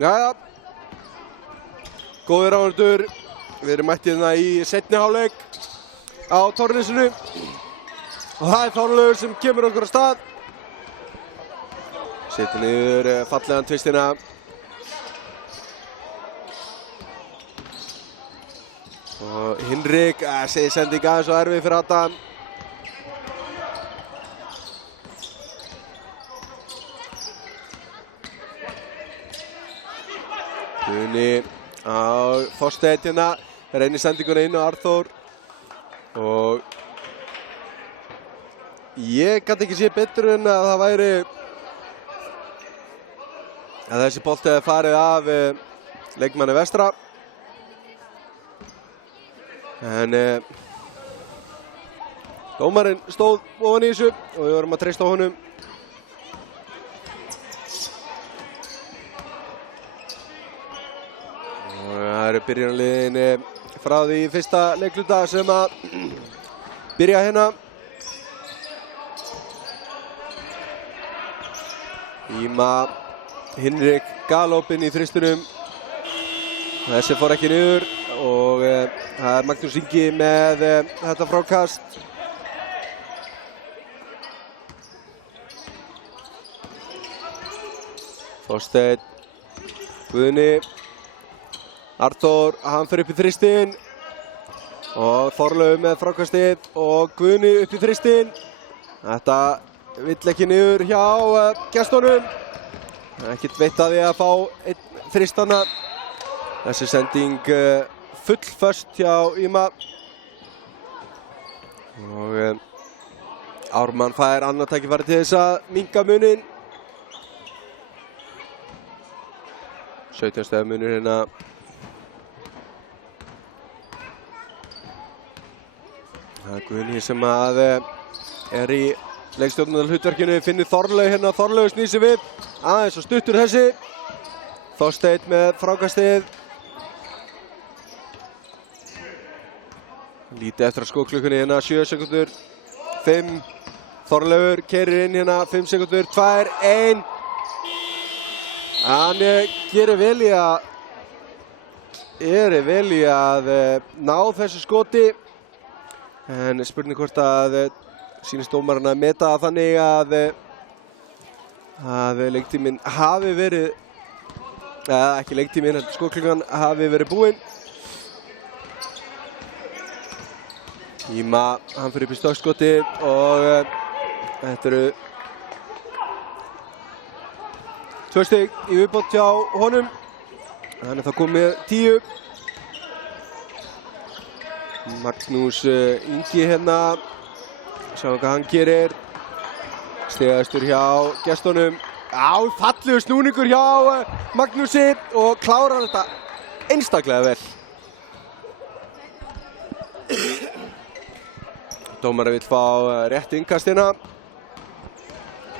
Jæja. Góðir áhorfendur. Við erum mættið hérna í seinni hálfleik á Torfnesinu. Og það er Þorleifur sem kemur okkur á stað. Setur niður fallegan tvistina. Og Hinrik segir sending aðeins og erfið fyrir Adam. Guðni á Þorsteinn hérna, reynir sendinguna inn á Arþór og ég gat ekki séð betur en að það væri að þessi bolti hefði farið af leikmanni vestra en dómarinn stóð ofan í þessu og við vorum að treysta á honum. Það eru byrjunarliðin frá því fyrsta leikluta sem að byrja hérna. Íma, Hinrik, galopinn í þristunum. Þessi fór ekki niður og það er Magnús Ingi með þetta frákast. Þorsteinn, Guðni. Arþór, hann fer upp í þristinn og Þorleifur með frákastið og Guðni upp í þristinn. Þetta vill ekki niður hjá gestunum. Ekkert veitt að því að fá einn þristana. Þessi sending fullföst hjá Íma. Og Ármann fær annað tækifæri til þess að minnka muninn. 17 stiga munur hérna. Það er Guðni sem að er í leikstjórnarhlutverkinu, finnur Þorleif hérna, Þorleif snýr sig við, aðeins og stuttur þessi. Þorsteinn með frákastið. Lítið eftir að skóklukkunni hérna, 7 sekúndur, 5. Þorleifur keyrir inn hérna, 5 sekúndur, 2, 1. Hann gerir vel í að ná þessu skoti. En spurning hvort að sýnist dómarinn að meta þannig að leiktíminn hafi verið, ekki leiktíminn, skotklukkan hafi verið búinn. Íma, hann fyrir upp í stökkskoti og þetta eru 2 stig í viðbót hjá honum. Hann er þá komið 10. Magnús Ingi hérna, sjáum hvað hann gerir. Stigastur hjá gestunum. Fallegur snúningur hjá Magnúsi og klárar þetta einstaklega vel. Dómari vill fá rétt innkastina.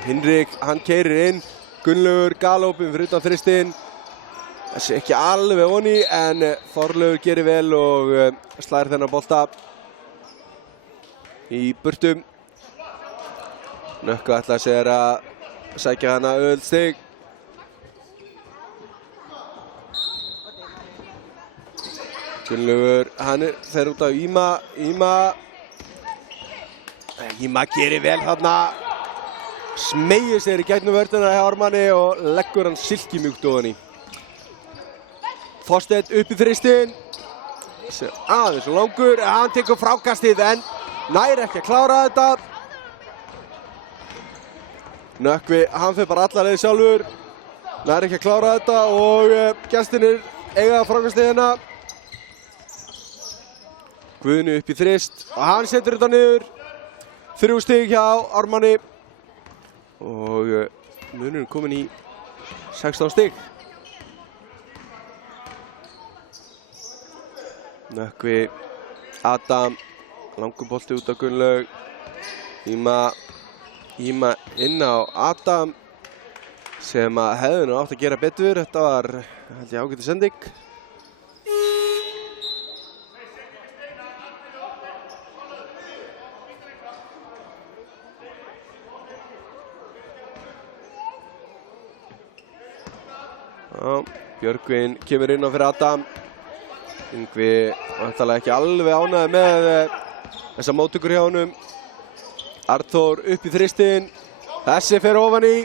Hinrik, hann keyrir inn. Gunnlaugur galopinn fyrir utan þristinn. Þessi ekki alveg onni en Þorleifur gerir vel og slær þennan bolta í burtum. Nökkvi ætlar sér að sækja hana öðulstig. Gunnlaugur, hann fer út á Íma. Íma gerir vel þarna. Smeygir sér í gegnum vörðuna hjá Ármanni og leggur hann silkimjúkt ofan í. Þorsteinn upp í þristinn. Aðeins og langur, hann tekur frákastið en nær ekki að klára þetta. Nökkvi, hann fer bara alla leið sjálfur. Nær ekki að klára þetta og gestirnir eiga frákastið hérna. Guðni upp í þrist og hann setur þetta niður. 3 stig hjá Ármanni og munurinn kominn í 16 stig. Nökkvi, Adam, langur bolti út á Gunnlaug. Íma inn á Adam sem að hefði nú átt að gera betur. Þetta var, held ég, ágætis sending. Já, Björgvin kemur inn á fyrir Adam. Yngvi vantarlega ekki alveg ánægður með þessa móttökur hjá honum. Arþór upp í þristinn. Þessi fer ofan í.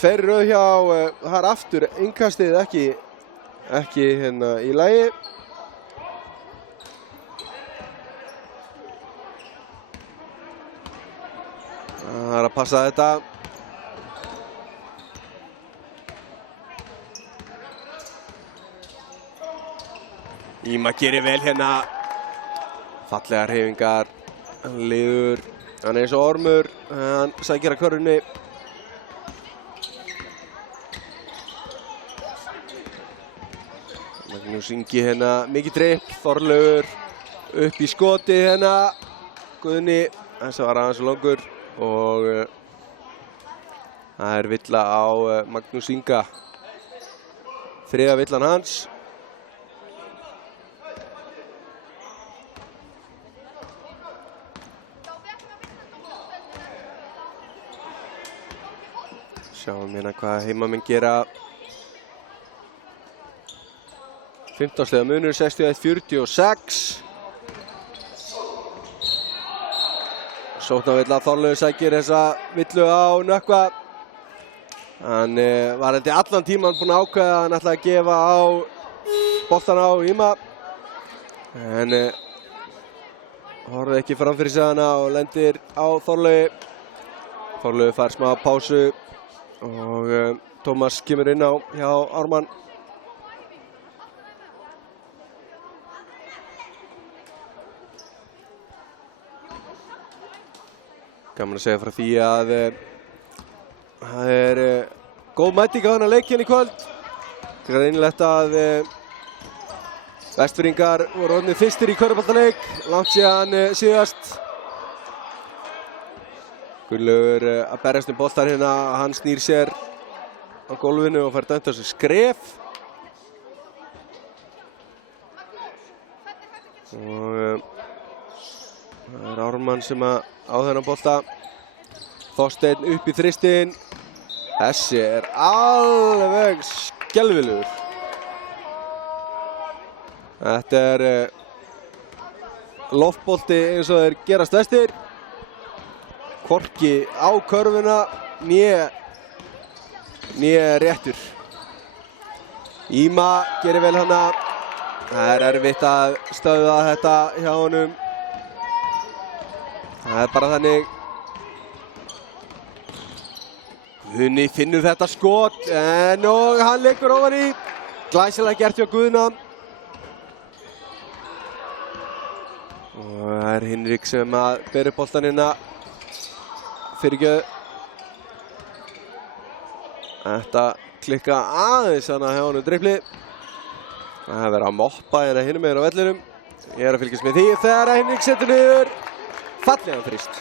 2 í röð hjá, það er aftur innkastið ekki hérna í lagi. Það er að passa þetta. Íma gerir vel hérna. Fallegar hreyfingar. Hann liður. Hann er eins og ormur. Hann sækir að körfunni. Magnús Ingi hérna. Mikið dripp. Þorlaugur upp í skoti hérna. Guðni. Þessi var aðeins langur. Og það er villa á Magnús Inga. 3. villan hans. Sjáum hérna hvað heimamenn gera. 15 stiga munur, 61-46. Sóknarvilla, Þorlaugur sækir þessa villu á Nökkva. Hann var held í allan tíman búinn að ákveða að hann ætlaði að gefa á boltan á Íma. En horfði ekki fram fyrir sig hana og lendir á Þorlaugi. Þorlaugur fær smá pásu og Tómas kemur inn á hjá Ármann. Gaman að segja frá því að það er góð mæting á þennan leik hérna í kvöld. Greinilegt að Vestfirðingar voru orðnir fyrstir í körfuboltaleik, langt síðan síðast. Gunnlaugur að berjast boltan hérna, hann snýr sér á gólfinu og fær dæmt á sig skref. Og það er Ármann sem á þennan bolta. Þorsteinn upp í þristinn. Þessi er alveg skelfilegur. Þetta er loftbolti eins og þeir gerast vestir. Hvorki á körfuna né réttur. Íma gerir vel hana. Það er erfitt að stöðva þetta hjá honum. Það er bara þannig. Guðni finnur þetta skot og hann leikur ofan í. Glæsilega gert hjá Guðna. Og það er Hinrik sem að bera upp boltan hérna. Fyrirgjöð. Þetta klikka aðeins hana hjá honum dribbli. Það er verið að moppa hérna hinum megin á vellinum. Ég er að fylgjast með því þegar Hinrik setur niður. Fallegan þrist.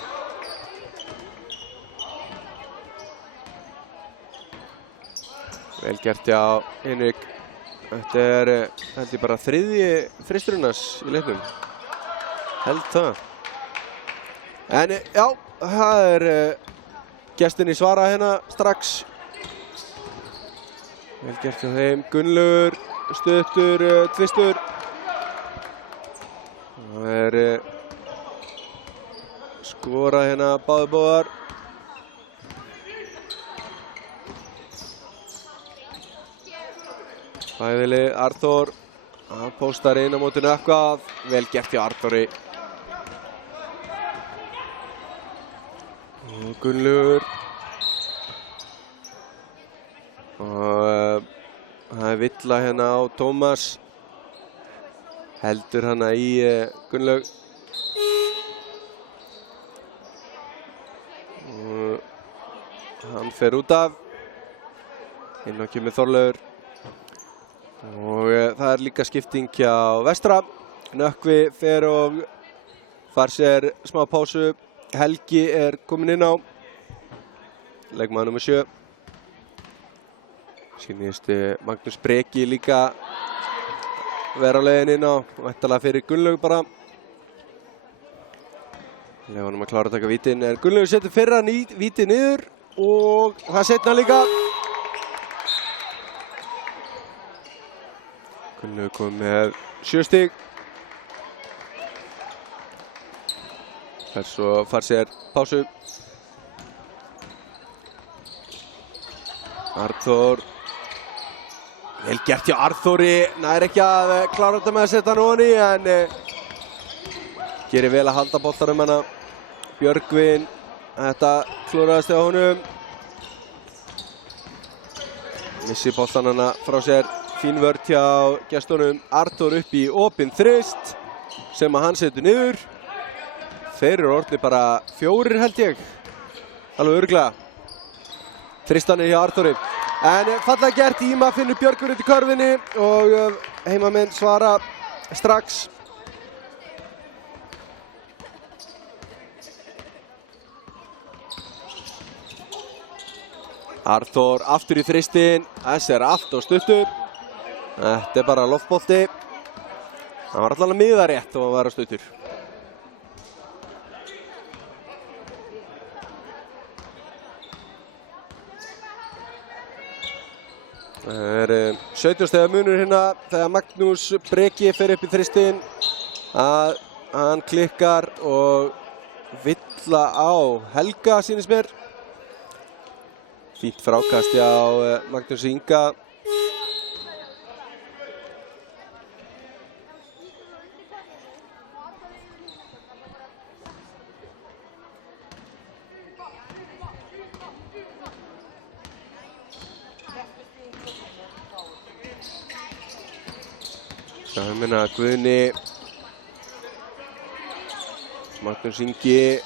Vel gert hjá Hinrik. Þetta er held ég bara 3. þristurinn hans í leiknum. Held það. En já, það er gestinni svara hérna strax. Vel gert hjá þeim. Gunnlaugur, stuttur, tvistur. Það er skora hérna báðir bóðar. Bæðili Arþór. Hann póstar inn á móti Nökkva. Vel gert hjá Arþóri. Og Gunnlaugur. Og það er villa hérna á Tómas. Heldur hana í Gunnlaug. Hann fer út af. Inn á kemur Þorlaugur. Og það er líka skipting hjá Vestra. Nökkvi fer og fær sér smá pásu. Helgi er kominn inn á. Leikmaður nummer 7. Sýnist Magnús Breki líka vera á leiðin inn á. Væntanlega fyrir Gunnlaug bara. Leif honum að klára að taka vítin. Gunnlaugur setur fyrra víti niður og það setna líka. Gunnlaugur kom með 7 stig. Fær svo fær sér pásu. Arþór. Vel gert hjá Arþóri. Nær ekki að klára þetta með að setja hann ofan í, en gerir vel að halda boltanum hana. Björgvin. Þetta klúraðist hjá honum. Missi boltan hana frá sér. Fín vörn hjá gestunum. Arþór upp í opinn þrist sem að hann setur niður. Þeir eru orðnir bara 4 held ég. Alveg örugglega. Þristanir hjá Arþóri. En fallega gert, Íma finnur Björgvin út í körfunni og heimamenn svara strax. Arþór aftur í þristin. Þessi er allt á stuttu. Þetta er bara loftbolti. Hann var allan að miða rétt og var á stuttur. Það er 17 stiga munur hérna þegar Magnús Breki fer upp í þristin. Hann klikkar og villa á Helga sýnist mér. Fínt frákast hjá Magnús Inga. Minna Guðni. Magnús Ingi.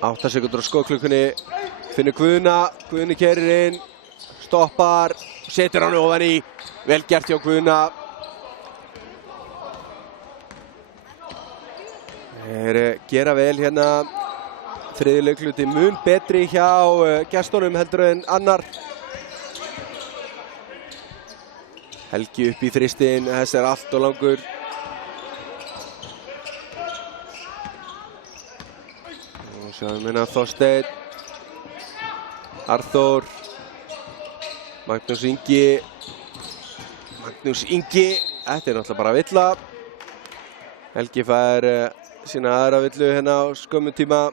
8 sekúndur á skotklukkunni. Finnur Guðna. Guðni keyrir inn. Stoppar. Setur hann ofan í. Vel gert hjá Guðna. Þeir gera vel hérna. Þriðji leikluti mun betri hjá gestunum heldur en annar. Helgi upp í þristin, þessi er allt og langur. Og sjáum hérna Þorsteinn. Arþór. Magnús Ingi. Magnús Ingi. Þetta er náttúrulega bara villa. Helgi fær sína aðra villu hérna á skömmum tíma.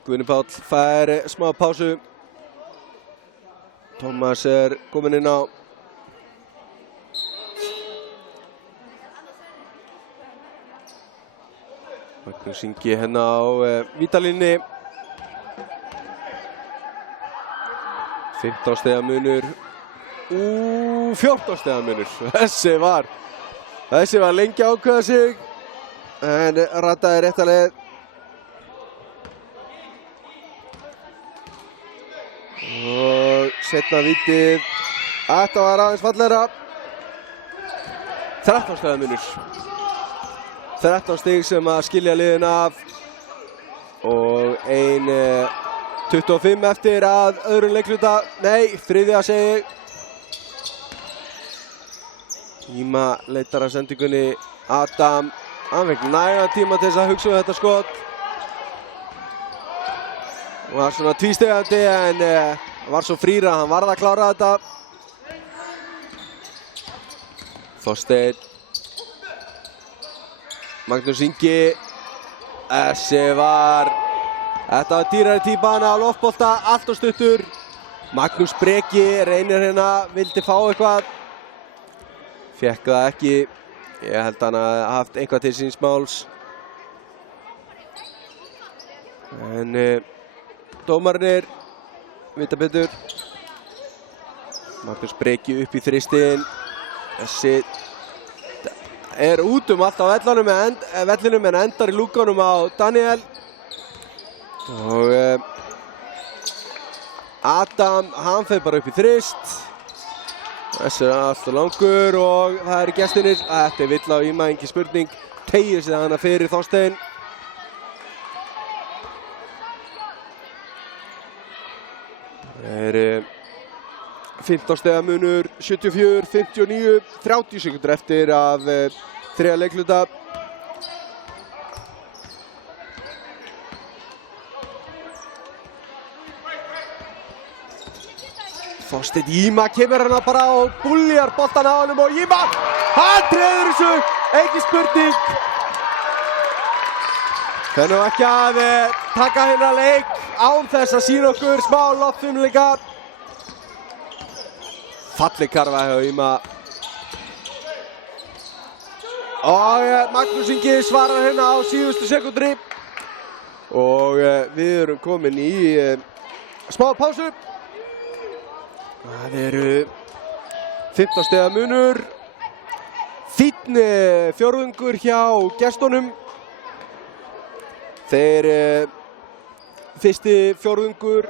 Guðni Páll fær smá pásu. Tómas er kominn inn á. Magnús Ingi hérna á vítalínni. 15 stiga munur. 14 stiga munur. Þessi var lengi að ákveða sig. En rataði rétta leið. Og setna vítið. Þetta var aðeins fallegra. 13 stiga munur. 13 stig sem að skilja liðin af. Og 1:25 eftir að öðrum leikluta. Nei, þriðja segi ég. Íma leitar að sendingunni. Adam. Hann fekk nægan tíma til þess að hugsa þetta skot. Var svona tvístegandi en var svo frýr að hann varð að klára þetta. Þorsteinn. Magnús Ingi. Þetta var dýrari típan á loftbolta, allt og stuttur. Magnús Breki reynir hérna, vildi fá eitthvað. Fékk það ekki. Ég held hann að haft eitthvað til síns máls. En dómarnir vita betur. Magnús Breki upp í þristin. Þessi er út allt á vellinum en endar í lúkanum á Daniel. Og Adam, hann fer bara upp í þrist. Þessi er allt og langur og það eru gestirnir. Þetta er villa á Íma, engin spurning. Teygir sig hana fyrir Þorsteinn. Það er 15 stiga munur, 74, 59, 30 sekundur eftir af þriðja leikluta. Þorsteinn Íma kemur hérna bara og búljar boltan á honum og Íma, hann treður þessu, ekki spurning. Það nú ekki að taka hérna leik án þess að sína okkur smá loftfimleika. Falleg karfa hjá Íma. Og Magnús Ingi svarar hérna á síðustu sekúndri. Og við erum komin í smá pásu. Það eru 15 stiga munur. Fínn fjórðungur hjá gestunum. Þeir fyrsti fjórðungur,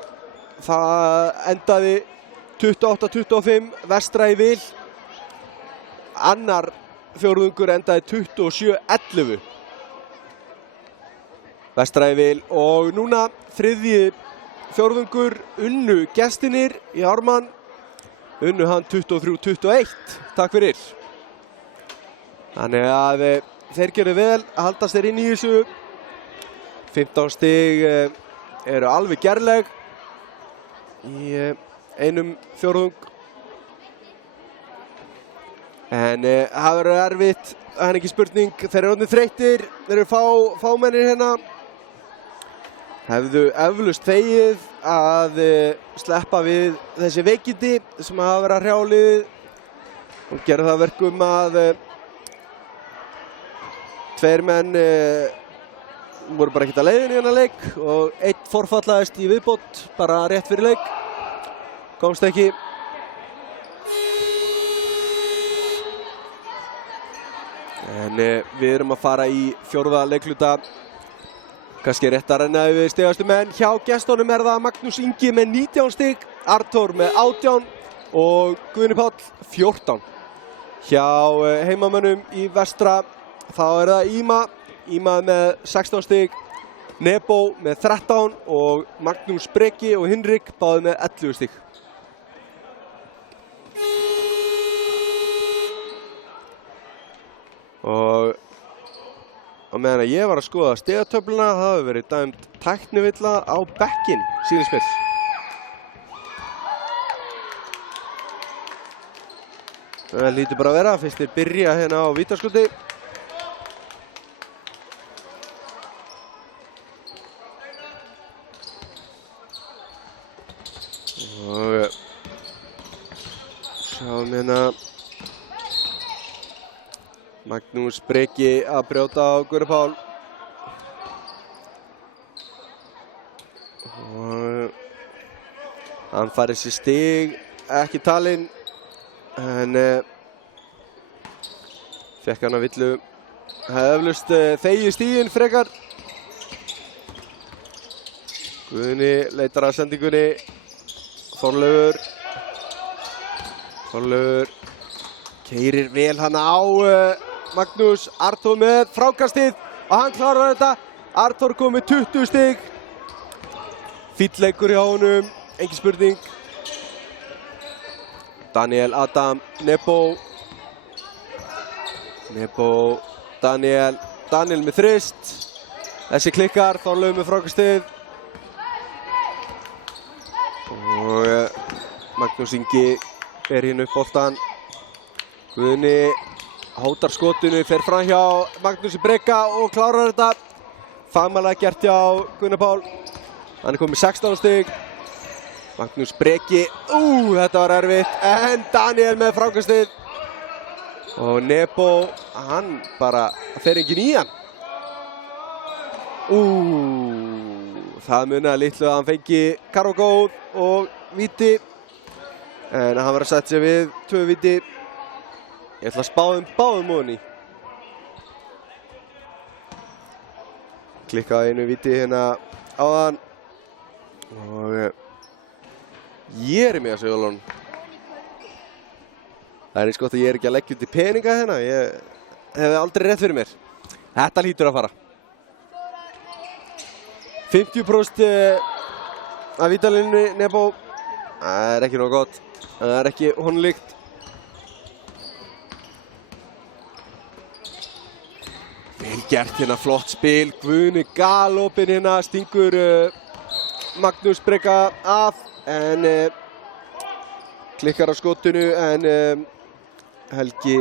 það endaði 28-25 vestra í vil. Annar fjórðungur endaði 27-11 vestra í vil. Og núna þriðji fjórðungur unnu gestinir í Ármann. Unnu hann 23-21. Takk fyrir. Þannig að þeir gerðu vel að haldast þeir inn í þessu. 15 stig eru alveg gerleg í einum fjórðung. En það verður erfitt, það er ekki spurning. Þeir eru orðnir þreyttir, þeir eru fámennir hérna. Hefðu eflaust þegið að sleppa við þessi veikindi sem hafa verið að hrjá liðið og gera það verkum að tveir menn voru bara ekkert að leiðin í hennar leik og einn forfallaðist í viðbót bara rétt fyrir leik. Komst ekki. En við erum að fara í fjórða leikluta. Kannski rétt að renna yfir stigastu menn. Hjá gestunum er það Magnús Ingi með 19 stig, Arthur með 18 og Guðni Páll 14. Hjá heimamönnum í vestra þá er það Íma með 16 stig, Nebo með 13 og Magnús Breki og Hinrik báði með 11 stig. Og meðan að ég var að skoða stigatöfluna, það hefur verið dæmd tæknivilla á bekkinn síðan spil. Það lítur bara að vera, fyrst þeir byrja hérna á vítaskoti. Og sjáum hérna Magnús Breki að brjóta á Guðni Pál. Og hann fær þessi stig, ekki talinn, en fekk hann að villu. Hefði eflaust þegið stiginn frekar. Guðni leitar að sendingunni. Þorleifur keyrir vel hann á Magnús. Arthur með frákastið og hann klárar þetta. Arthur kom með 20 stig. Fínn leikur hjá honum, engin spurning. Daniel Adam, Nebo, Daniel með þrist. Þessi klikkar, Þorleifur með frákastið. Og Magnús Ingi ber hérna upp boltan. Guðni hótar skotinu, fer fram hjá Magnúsi Breka og klárar þetta. Fagmannlega gert hjá Guðni Pál. Hann er komið 16 stig. Magnús Breki, þetta var erfitt, en Daniel með frákastið. Og Nebo, hann bara fer enginn í hann. Það munaði litlu að hann fengi karvagóð og víti. En hann var að setja sig við 2 víti. Ég ætla að spá báðum ofan í. Klikkaði einu víti hérna áðan. Og Jeremías Sigurðsson. Það er eins gott að ég er ekki að leggja út í peninga hérna. Ég hefði aldrei rétt fyrir mér. Þetta hlýtur að fara. 50% af vítalínunni Nebo. Það er ekki nóg gott. Það er ekki honum líkt. Vel gert hérna, flott spil. Guðni galopinn hérna, stingur Magnús Breka af. En klikkar á skotinu en Helgi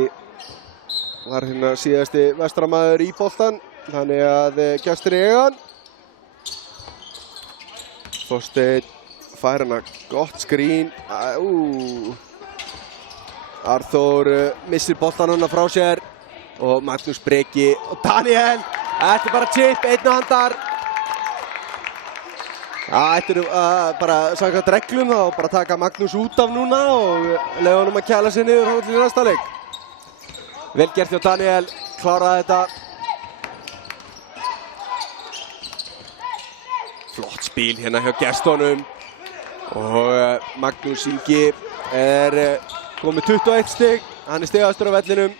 var hérna síðasti vestramaður í boltan, þannig að gestir í eigan. Þorsteinn fær hana gott skrín. Arþór missir boltan hana frá sér og Magnús Breki og Daniel. Þetta er bara chip, einn og handar. Þetta er bara samkvæmt reglum þá bara taka Magnús út af núna og leyfa honum að kæla sig niður þangað til í næsta leik. Vel gert hjá Daniel, kláraði þetta. Flott spil hérna hjá gestunum og Magnús Ingi komið 21 stig, hann er stigastur á vellinum.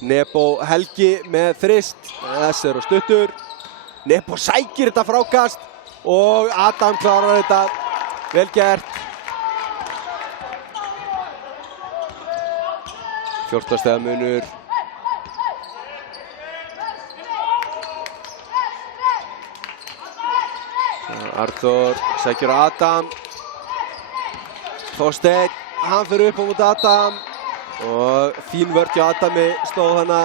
Nebo Helgi með þrist, þess á stuttur. Nebo sækir þetta frákast og Adam klárar þetta, vel gert. 14 stiga munur. Arþór sækir á Adam. Þorsteinn, hann fyrir upp á móti Adam og fín vörk hjá Adami, stóð hana,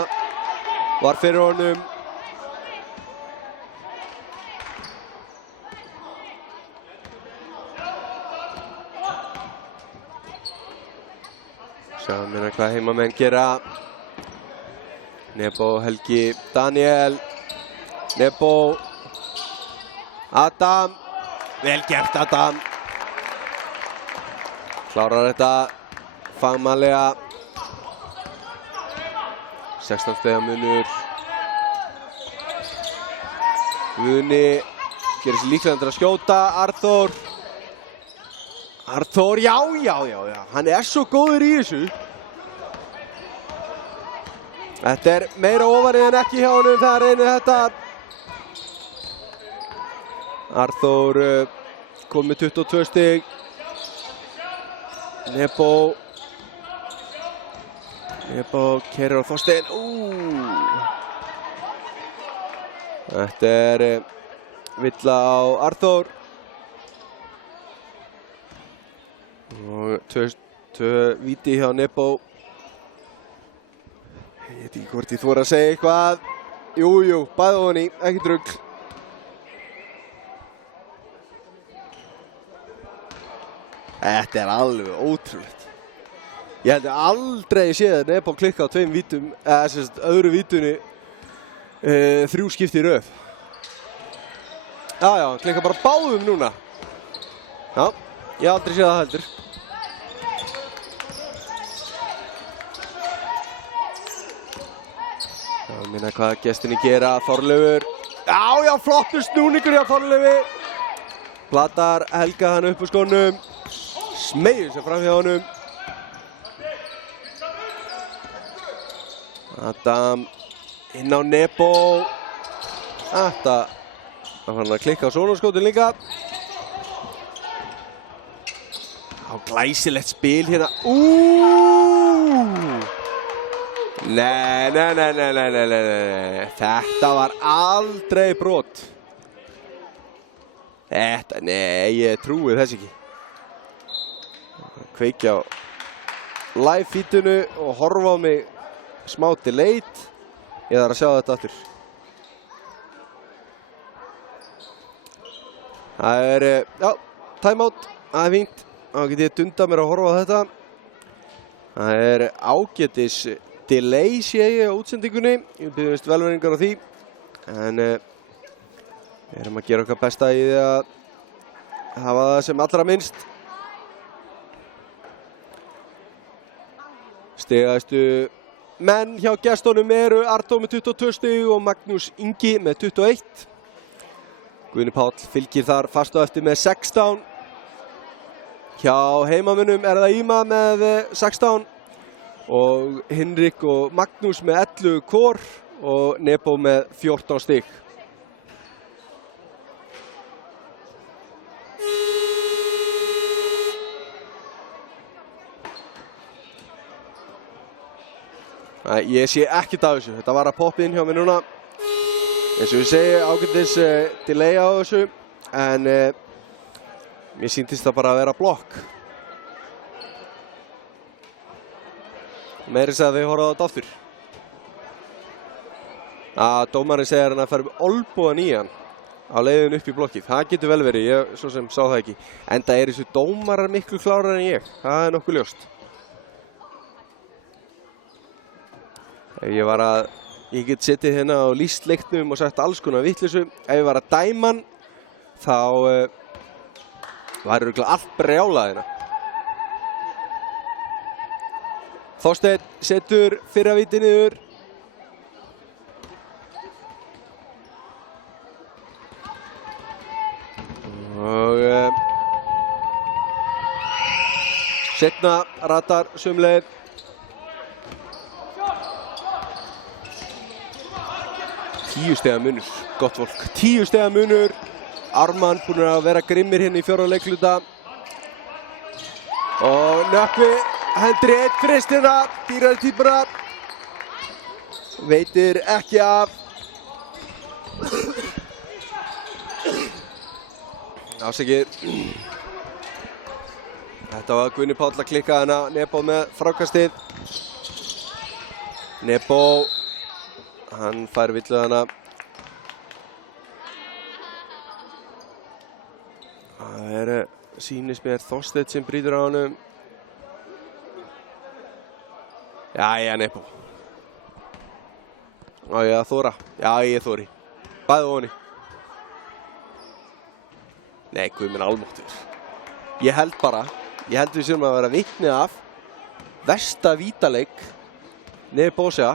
var fyrir honum. Sjáum hérna hvað heimamenn gera. Nebo, Helgi, Daniel. Nebo. Adam. Vel gert Adam. Klárar þetta fagmannlega. 16 stiga munur. Guðni gerir sér líklegan til að skjóta. Arþór. Arþór, já. Hann er svo góður í þessu. Þetta er meira ofarið en ekki hjá honum þegar reynir þetta. Arþór kom með 22 stig. Nebo keyrir á Þorsteinn. Þetta er villa á Arþór. Og tvö víti hjá Nebo. Ég veit ekki hvort ég þori að segja eitthvað. Jú, bæði ofan í, ekki drugl. Þetta er alveg ótrúlegt. Ég held að aldrei séð Nebo klikka á tveim vítum, öðru vítunni 3 skipti í röð. Já, hann klikka bara báðum núna. Já, ég hef aldrei séð það heldur. Það minna hvað gestinni gera, Þorleifur. Já, flottur snúningur hjá Þorleifi. Platar Helga hann upp úr skónum. Smeygir sér fram hjá honum. Adam inn á Nebo. Þetta var hann að klikka á sónarskótin líka. Glæsilegt spil hérna. Nei. Þetta var aldrei brot. Nei, ég trúi þess ekki. Kveikja á live feedinu og horfa á mig smá delayed. Ég þarf að sjá þetta aftur. Það er, timeout. Það er fínt. Þá get ég dunda mér að horfa á þetta. Það er ágætis delay sé ég á útsendingunni. Ég biðjumst velvirðingar á því. En við erum að gera okkar besta í því að hafa það sem allra minnst. Stigahæstu menn hjá gestunum eru Arþór með 22 stig og Magnús Ingi með 21. Guðni Páll fylgir þar fast á eftir með 16. Hjá heimamönnum er það Íma með 16 og Hinrik og Magnús með 11 hvor og Nebo með 14 stig. Ég sé ekkert af þessu, þetta var að poppa inn hjá mér núna. Eins og ég segi, ágætis delay á þessu, en mér sýntist það bara að vera blokk. Meira þess að þau horfa á þetta aftur. Dómarinn segir hann að fara með olnbogann í hann á leiðinu upp í blokkið. Það getur vel verið, ég svo sem sá það ekki. Enda þessu dómarar miklu klárar en ég. Það nokkuð ljóst. Ef ég get setið hérna og lýst leiknum og sagt alls konar vitleysu. Ef ég var að dæma hann, þá væri örugglega allt brjálað hérna. Þorsteinn setur fyrra víti niður. Og seinna ratar sömuleið. Tíu stiga munur, gott fólk. 10 stiga munur. Ármann búinn að vera grimmir hérna í fjórða leikluta. Og Nökkvi hendir einn fristina, dýrari týpuna. Veitir ekki af. Ásækir. Þetta var Guðni Páll að klikka hana. Nebo með frákastið. Nebo. Hann fær villu hana. Það sýnist mér Þorsteinn sem brýtur á honum. Jæja, Nebo. Á ég að þóra? Já, ég þóri. Bæði ofan í. Nei, guð minn almáttugur. Ég held við séum að vera vitni af versta vítaleik Nebósja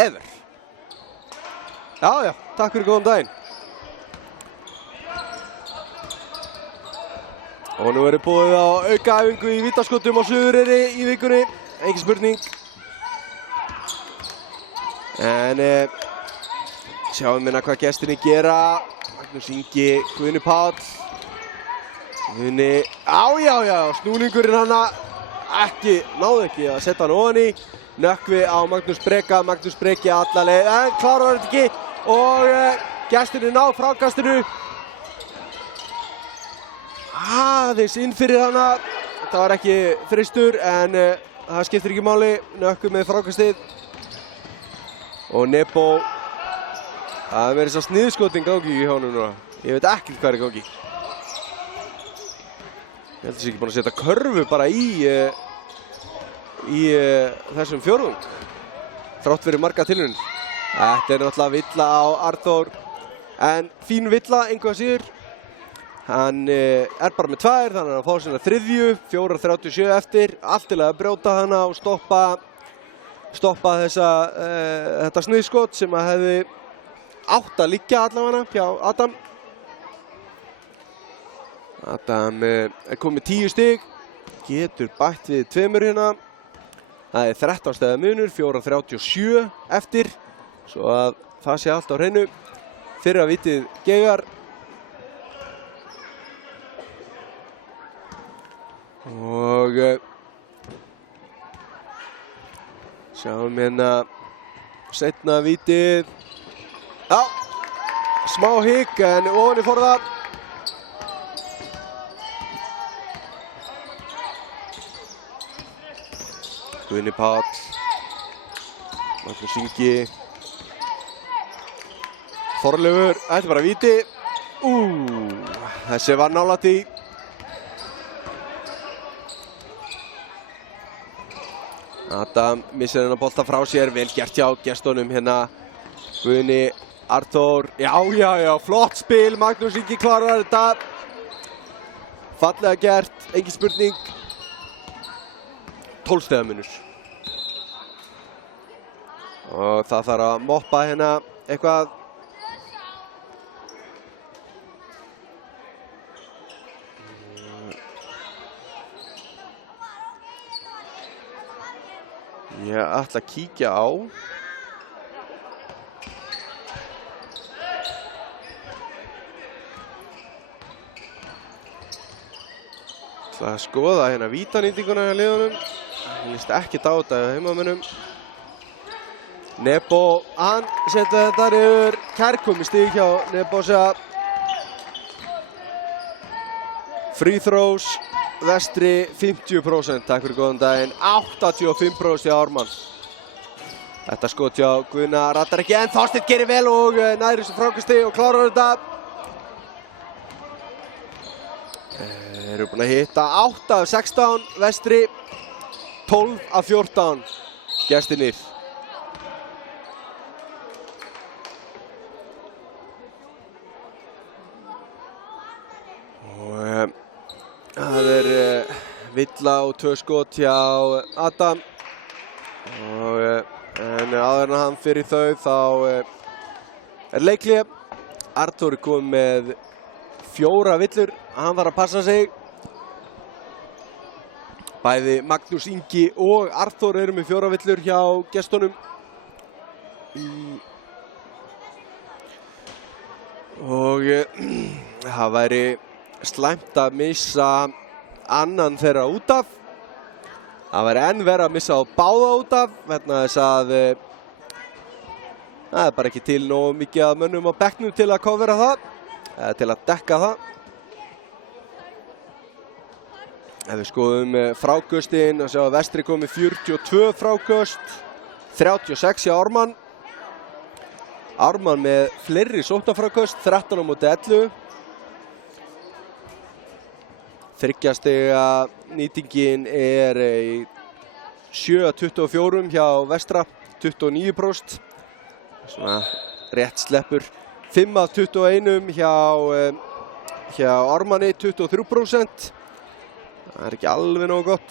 ever. Já, takk fyrir góðan daginn. Og nú búið á aukaæfingu í vítaskotum á Suðureyri í vikunni. Engin spurning. En sjáum hérna hvað gestirnir gera. Magnús Ingi, Guðni Páll. Guðni, já, snúningurinn hana. Náði ekki að setja hann ofan í. Nökkvi á Magnús Breka, Magnús Breki alla leið. En klárar þetta ekki. Og gestirnir ná frákastinu. Aðeins inn fyrir hana. Þetta var ekki þristur en það skiptir ekki máli. Nökkvi með frákastið. Og Nebo. Það verið svo sniðskotin gangi í honum núna. Ég veit ekkert hvað í gangi. Ég held að sé ekki búin að setja körfu bara í þessum fjórðung. Þrátt fyrir marga tilraunir. Þetta náttúrulega villa á Arþór. En fín villa, engu að síður. Hann bara með 2, þannig að hann fá sína 3, 4:37 eftir. Allt til að brjóta hana og stoppa þetta sniðskot sem að hefði átt að liggja allavega hjá Adam. Adam komið 10 stig, getur bætt við 2 hérna. Það 13 stiga munur, 4:37 eftir, svo að það sé allt á hreinu. Fyrra vítið Gegar. Og sjáum hérna seinna vítið. Já, smá hik en ofan í forða. Guðni Páll, Magnús Ingi, Þorleifur, þetta bara víti. Þessi var nálægt í. Adam missir hennar bolta frá sér, vel gert hjá gestunum hérna. Guðni, Arþór, já, flott spil, Magnús Ingi klarar þetta. Fallega gert, engin spurning. 12 stiga munur. Og það þarf að moppa hérna eitthvað. Ég ætla að kíkja á. Ég ætla að skoða hérna vítanýtinguna hjá liðunum. Ég líst ekki á þetta hjá heimamönnum. Nebo, hann setja þetta niður. Kærkomi stig hjá Nebósja. Free throws. Vestri 50%, takk fyrir góðan daginn, 85% hjá Ármann. Þetta skot hjá Guðna rattar ekki en Þorsteinn gerir vel og nær þessu frákasti og klárar þetta. Eru búin að hitta 8 af 16, Vestri 12 af 14 gestirnir. Og það villa og 2 skot hjá Adam. En áður en hann fyrir þau þá leikhlé. Arthur kom með 4 villur, hann þarf að passa sig. Bæði Magnús Ingi og Arthur eru með 4 villur hjá gestunum. Og það væri slæmt að missa annan þeirra út af. Það væri enn verið að missa á báða út af vegna þess að það bara ekki til nógu mikið að mönnum á bekknum til að covera það, eða til að dekka það. Ef við skoðum fráköstin og sjá að Vestri komið 42 fráköst, 36 hjá Ármann. Ármann með fleiri sóknarfráköst, 13 á móti 11. 3 stiga nýtingin í 7 af 24 hjá Vestra, 29%. Svona rétt sleppur. 5 af 21 hjá Ármanni, 23%. Það ekki alveg nógu gott.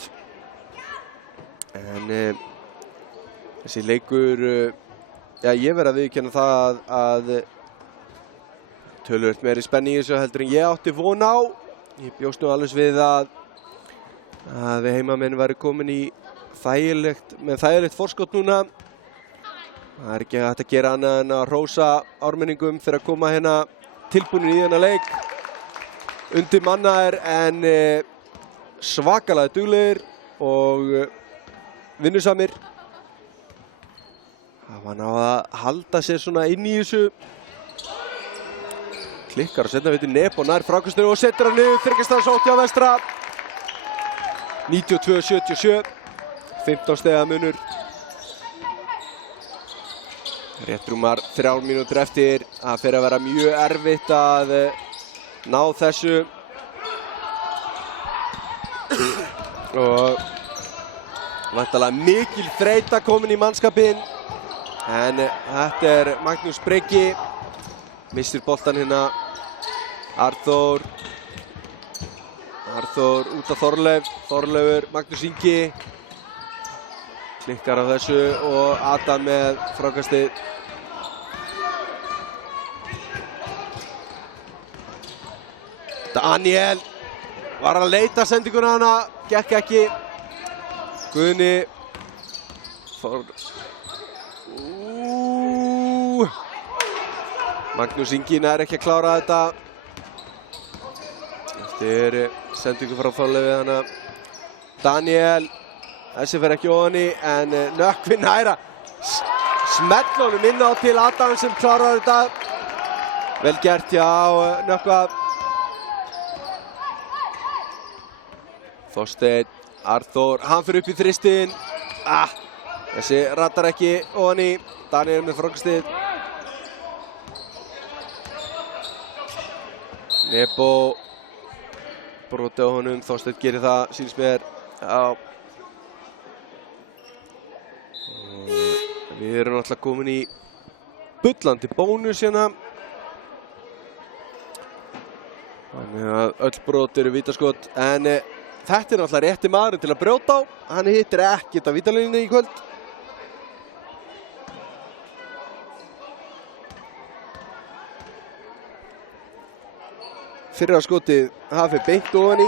En þessi leikur, ég verð að viðurkenna það að töluvert meiri spenning í þessu heldur en ég átti von á. Ég bjóst nú alveg við að við heimamenn væri komin í þægilegt forskot núna. Það er ekki hægt að gera annað en að hrósa ármenningum fyrir að koma hérna tilbúnir í þennan leik. Undirmannaðir en svakalega duglegir og vinnusamir. Það var náð að halda sér svona inn í þessu. Klikkar og setna við til Nebo nær frákastinu og setur hann niður, þriggjastaðsótt hjá Vestra. 92-77, 15 stiga munur. Rétt rúmar 3 mínútur eftir. Það fer að vera mjög erfitt að ná þessu. Og væntanlega mikil þreyta komin í mannskapinn. En þetta Magnús Breki. Missir boltan hérna. Arthur út af Þorleif. Þorleifur, Magnús Ingi. Klikkar á þessu og Adam með frákastið. Daniel var að leita sendinguna hana, gekk ekki. Guðni Magnús Ingi nær ekki að klára þetta. Þetta sendingu frá Þorleifi hana. Daniel, þessi fer ekki ofan í en Nökkvi næra. Smell honum inn á til Adam sem klárar þetta. Vel gert hjá Nökkva. Þorsteinn, Arthur, hann fyrir upp í þristinn. Þessi rattar ekki ofan í. Daniel með frákastið. Nebo broti á honum, Þorsteinn gerir það, sýnist mér. Við erum náttúrulega komin í bullandi bónus hérna. Þannig að öll brot eru vítaskot, en þetta náttúrulega rétti maðurinn til að brjóta á. Hann hittir ekkert á vítalínunni í kvöld. Fyrra skotið hafi beint ofan í.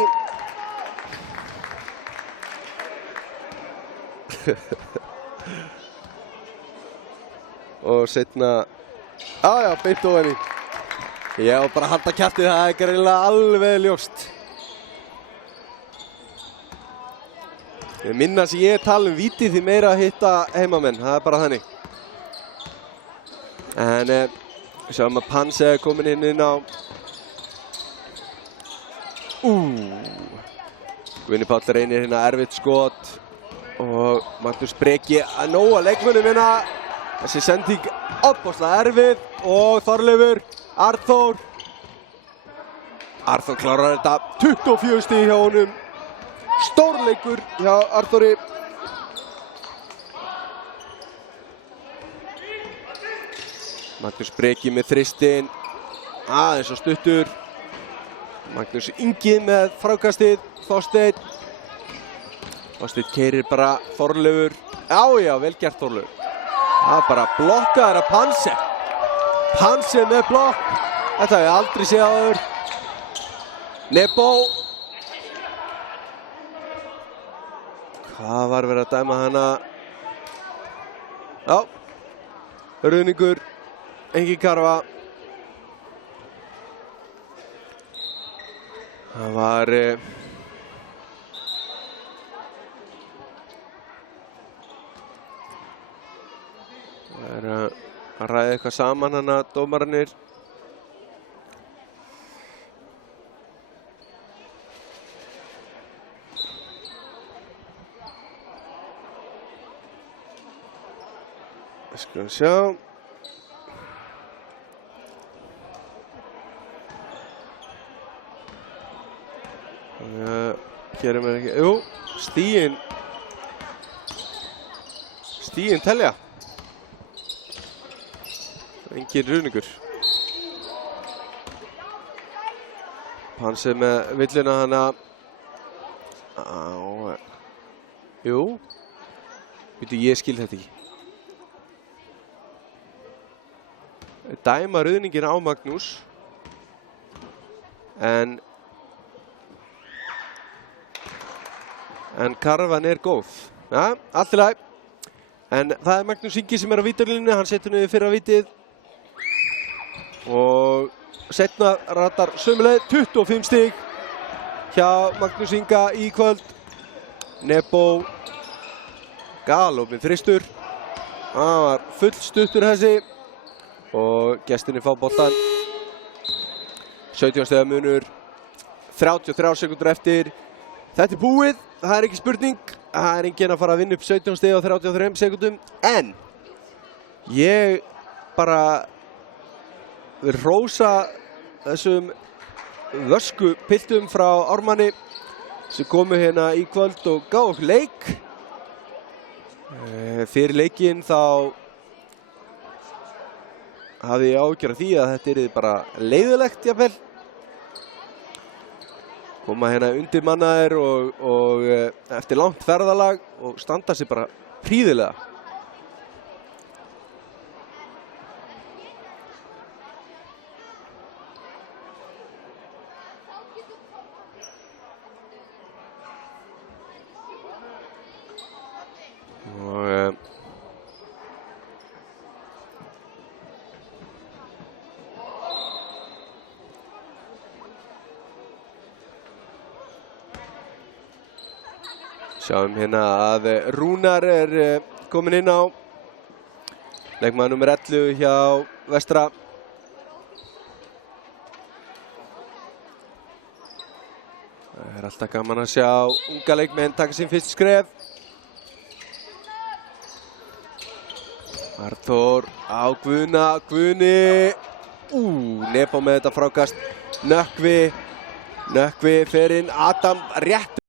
Og setna, beint ofan í. Ég var bara að halda kjaftið, það er greinilega alveg ljóst. Því minna sem ég tala víti því meira að hitta heimamenn, það bara þannig. En sjáum að Panse komin inn á Guðni Páll reynir hérna erfitt skot og Magnús Breki að nóga leikmönnum hérna. Þessi sending ofboðslega erfið og Þorleifur Arnþór. Arnþór klárar þetta, 24 stig hjá honum. Stórleikur hjá Arnþóri. Magnús Breki með þristinn, aðeins og stuttur. Magnús Ingi með frákastið, Þorsteinn. Þorsteinn keyrir bara Þorleifur. Já, vel gert Þorleifur. Það bara blokkaður af Pansen. Pansen með blokk. Þetta hef ég aldrei séð áður. Nebo. Hvað var verið að dæma hana? Já. Ruðningur. Engin karfa. Það var að ræða eitthvað saman hana dómararnir. Skulum sjá. Gerum við ekki, jú, stigin telja. Engin ruðningur. Pansen með villuna hana. Jú. Býtu, ég skil þetta ekki. Dæma ruðningin á Magnús. En karfan góð. Ja, allt í lagi. En það Magnús Ingi sem á vítalínunni, hann setur niður fyrra vítið. Og seinna ratar sömuleið 25 stig hjá Magnús Inga í kvöld. Nebo galopinn þristur. Það var full stuttur þessi. Og gestinni fá boltan. 17 stiga munur. 33 sekúndur eftir. Þetta búið. Það ekki spurning. Það enginn að fara að vinna upp 17 stig á 33 sekúndum. En ég bara vil hrósa þessum vöskupiltum frá Ármanni sem komu hérna í kvöld og gáðu okkur leik. Fyrir leikinn þá hafði ég áhyggjur af því að þetta yrði bara leiðilegt jafnvel. Koma hérna undirmannaðir og eftir langt ferðalag og standa sig bara prýðilega. Og sjáum hérna að Rúnar kominn inn á. Leikmaður númer 11 hjá Vestra. Það alltaf gaman að sjá unga leikmenn taka sín fyrst skref. Arnþór á Guðni. Nebo með þetta frákast. Nökkvi fer inn. Adam rétt